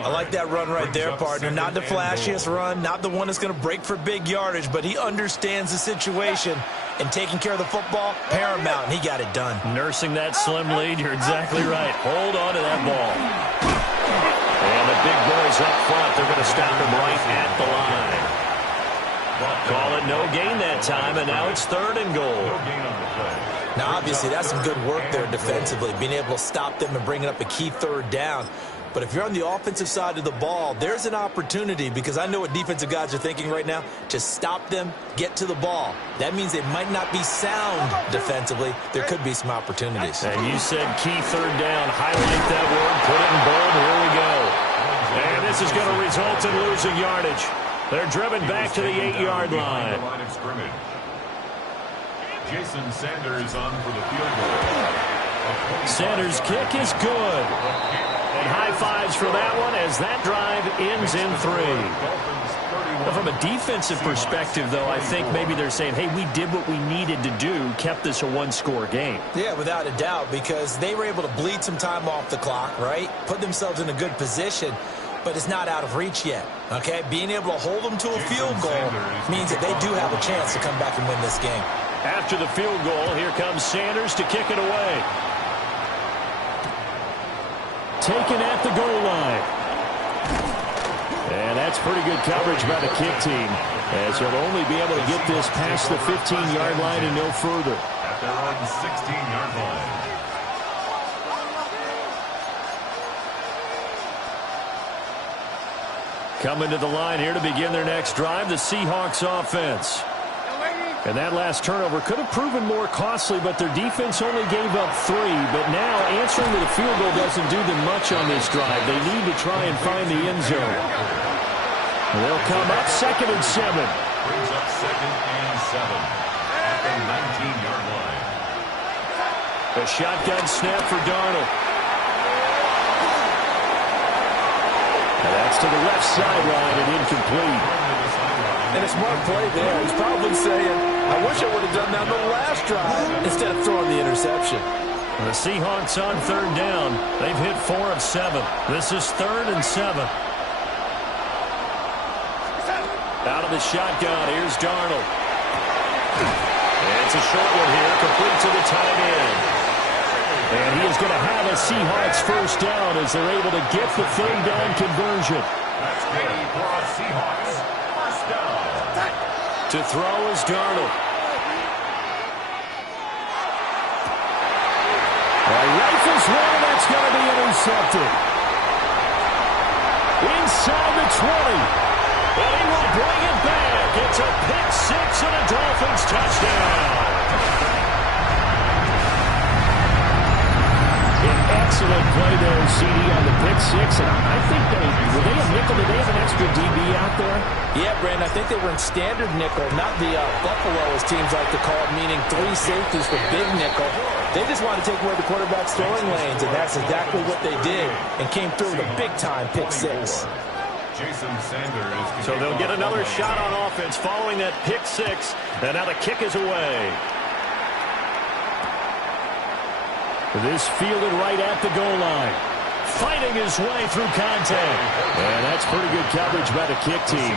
I like that run right there, partner. Not the flashiest run, not the one that's going to break for big yardage, but he understands the situation, and taking care of the football, paramount, and he got it done. Nursing that slim lead, you're exactly right. Hold on to that ball. And the big boys up front, they're going to stop him right at the line. Call it no gain that time, and now it's 3rd and goal. Now, obviously, that's some good work there defensively, being able to stop them and bringing up a key 3rd down. But if you're on the offensive side of the ball, there's an opportunity, because I know what defensive guys are thinking right now, to stop them, get to the ball. That means they might not be sound defensively. There could be some opportunities. And you said key 3rd down. Highlight that word, put it in bold. Here we go. And this is going to result in losing yardage. They're driven back to the 8-yard line. Jason Sanders on for the field goal. Sanders' kick is good. And high fives for that one as that drive ends in 3. Well, from a defensive perspective, though, I think maybe they're saying, hey, we did what we needed to do, kept this a 1-score game. Yeah, without a doubt, because they were able to bleed some time off the clock, right? Put themselves in a good position. But it's not out of reach yet, okay? Being able to hold them to a field goal means that they do have a chance to come back and win this game. After the field goal, here comes Sanders to kick it away. taken at the goal line. And that's pretty good coverage by the kick team, as he'll only be able to get this past the 15-yard line and no further. At their own 16-yard line. Coming to the line here to begin their next drive, the Seahawks offense. And that last turnover could have proven more costly, but their defense only gave up 3. But now answering to the field goal doesn't do them much on this drive. They need to try and find the end zone. And they'll come up 2nd and 7. Brings up 2nd and 7 at the 19-yard line. A shotgun snap for Darnold. And that's to the left sideline and incomplete. And a smart play there. He's probably saying, I wish I would have done that on the last drive instead of throwing the interception. The Seahawks on 3rd down. They've hit 4 of 7. This is 3rd and 7. Out of the shotgun, here's Darnold. And it's a short one here, complete to the tight end. And he is going to have a Seahawks first down as they're able to get the 3rd down conversion. That's good for our Seahawks. First down. To throw is Darnold. Rifles one, that's going to be intercepted. Inside the 20. And he will bring it back. It's a pick 6 and a Dolphins touchdown. An excellent play there, CD, on the pick 6. And I think were they a nickel? Did they have an extra DB out there? Yeah, Brandon, I think they were in standard nickel, not the Buffalo, as teams like to call it, meaning 3 safeties for big nickel. They just wanted to take away the quarterback's throwing lanes, and that's exactly what they did, and came through with a big-time pick 6. Jason Sanders. So they'll get another shot on offense following that pick 6, and now the kick is away. This fielded right at the goal line. Fighting his way through contact. And that's pretty good coverage by the kick team,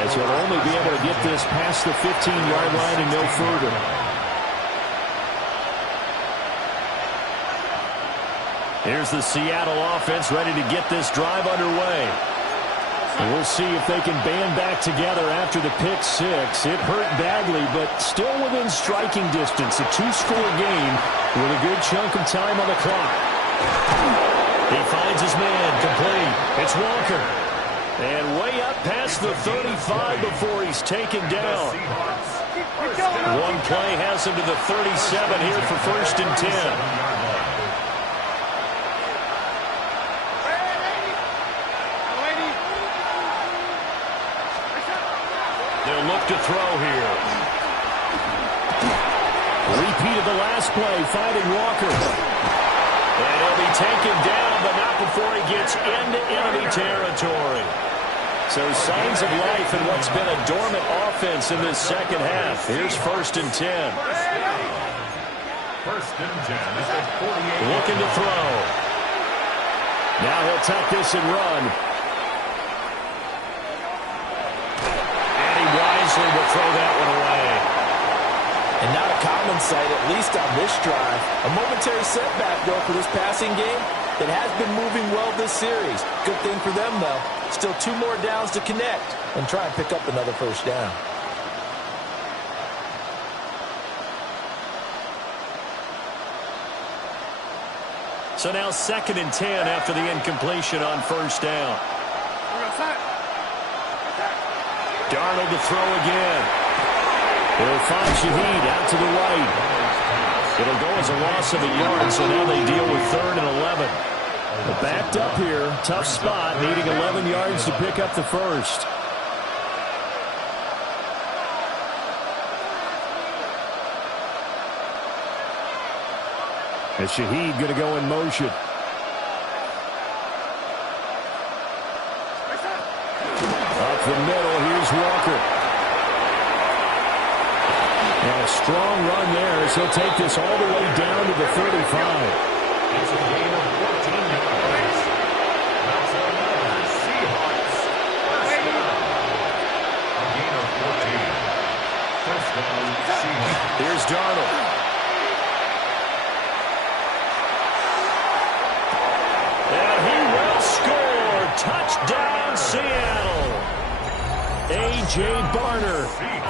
as he'll only be able to get this past the 15-yard line and no further. Here's the Seattle offense ready to get this drive underway. And we'll see if they can band back together after the pick 6. It hurt badly, but still within striking distance. A 2-score game with a good chunk of time on the clock. He finds his man, complete. It's Walker. And way up past the 35 before he's taken down. One play has him to the 37 here for 1st and 10. They'll look to throw here. Repeat of the last play, finding Walker. And he'll be taken down, but not before he gets into enemy territory. So signs of life in what's been a dormant offense in this second half. Here's 1st and 10. 1st and 10 at the 48. Looking to throw. Now he'll tuck this and run. Will throw that one away. And not a common sight, at least on this drive. A momentary setback, though, for this passing game. It has been moving well this series. Good thing for them, though. Still 2 more downs to connect and try and pick up another first down. So now 2nd and 10 after the incompletion on 1st down. Darnold to throw again. He'll find Shaheed out to the right. It'll go as a loss of a yard, so now they deal with 3rd and 11. But backed up here, tough spot, needing 11 yards to pick up the first. And Shaheed going to go in motion. Up the middle, here's Walker. And a strong run there as he'll take this all the way down to the 35. It's a gain of 14 yards. That's another Seahawks first down. A gain of 14. First down, Seahawks. Here's Darnold. And he Touchdown, Seattle. A.J. Barner,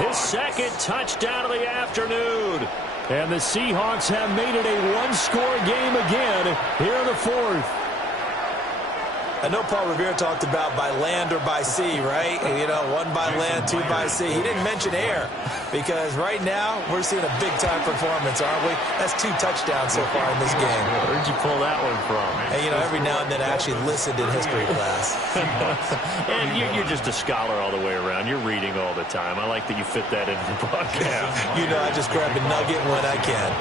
his second touchdown of the afternoon. And the Seahawks have made it a one-score game again here in the fourth. I know Paul Revere talked about by land or by sea, right? You know, one by land, two by sea. He didn't mention air because right now we're seeing a big-time performance, aren't we? That's 2 touchdowns so far in this game. Where'd you pull that one from? And, you know, every now and then I actually listened in history class. And you're just a scholar all the way around. You're reading all the time. I like that you fit that into the broadcast. You know, I just grab a nugget when I can.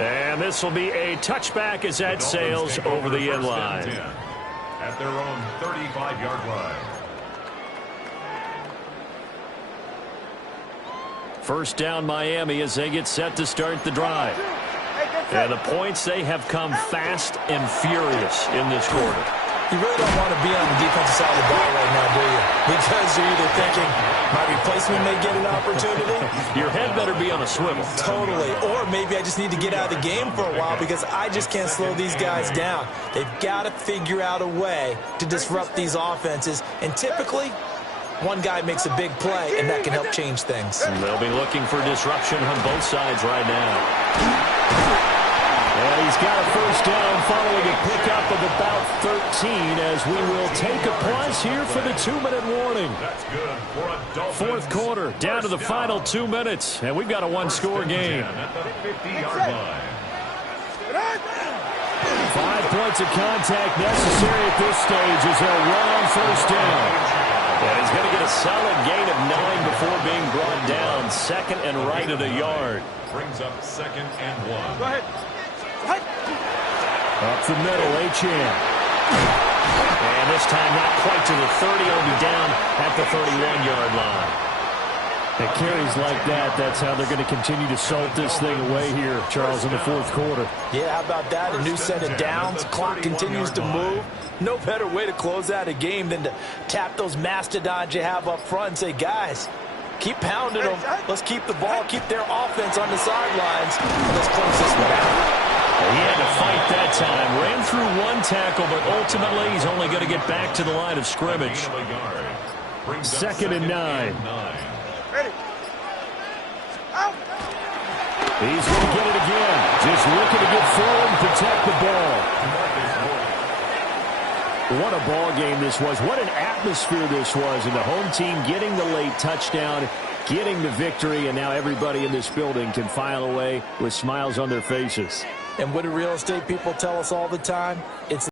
And this will be a touchback as that sails over the end line. At their own 35-yard line. First down Miami as they get set to start the drive. And the points, they have come fast and furious in this quarter. You really don't want to be on the defensive side of the ball right now, do you? Because you're either thinking, my replacement may get an opportunity. Your head better be on a swivel. Totally. Or maybe I just need to get out of the game for a while because I just can't slow these guys down. They've got to figure out a way to disrupt these offenses. And typically, one guy makes a big play, and that can help change things. And they'll be looking for disruption on both sides right now. And he's got a first down following a pickup of about 13 as we will take a pause here for the 2-minute warning. That's good for a Dolphins. Fourth quarter, down to the final 2 minutes, and we've got a one-score game. At the 50-yard line. 5 points of contact necessary at this stage as they'll run on first down. And he's going to get a solid gain of 9 before being brought down. Second and right of the yard. Brings up 2nd and 1. Go ahead. Up the middle, Achane. And this time not quite to the 30. He'll be down at the 31-yard line. At carries like that, that's how they're going to continue to salt this thing away here, Charles, in the fourth quarter. Yeah, how about that? A new set of downs. Clock continues to move. No better way to close out a game than to tap those mastodons you have up front and say, guys, keep pounding them. Let's keep the ball, keep their offense on the sidelines, and let's close this one out. He had to fight that time. Ran through one tackle, but ultimately he's only going to get back to the line of scrimmage. 2nd and 9. Ready. Out. He's going to get it again. Just looking to get forward and protect the ball. What a ball game this was. What an atmosphere this was. And the home team getting the late touchdown, getting the victory, and now everybody in this building can file away with smiles on their faces. And what do real estate people tell us all the time? It's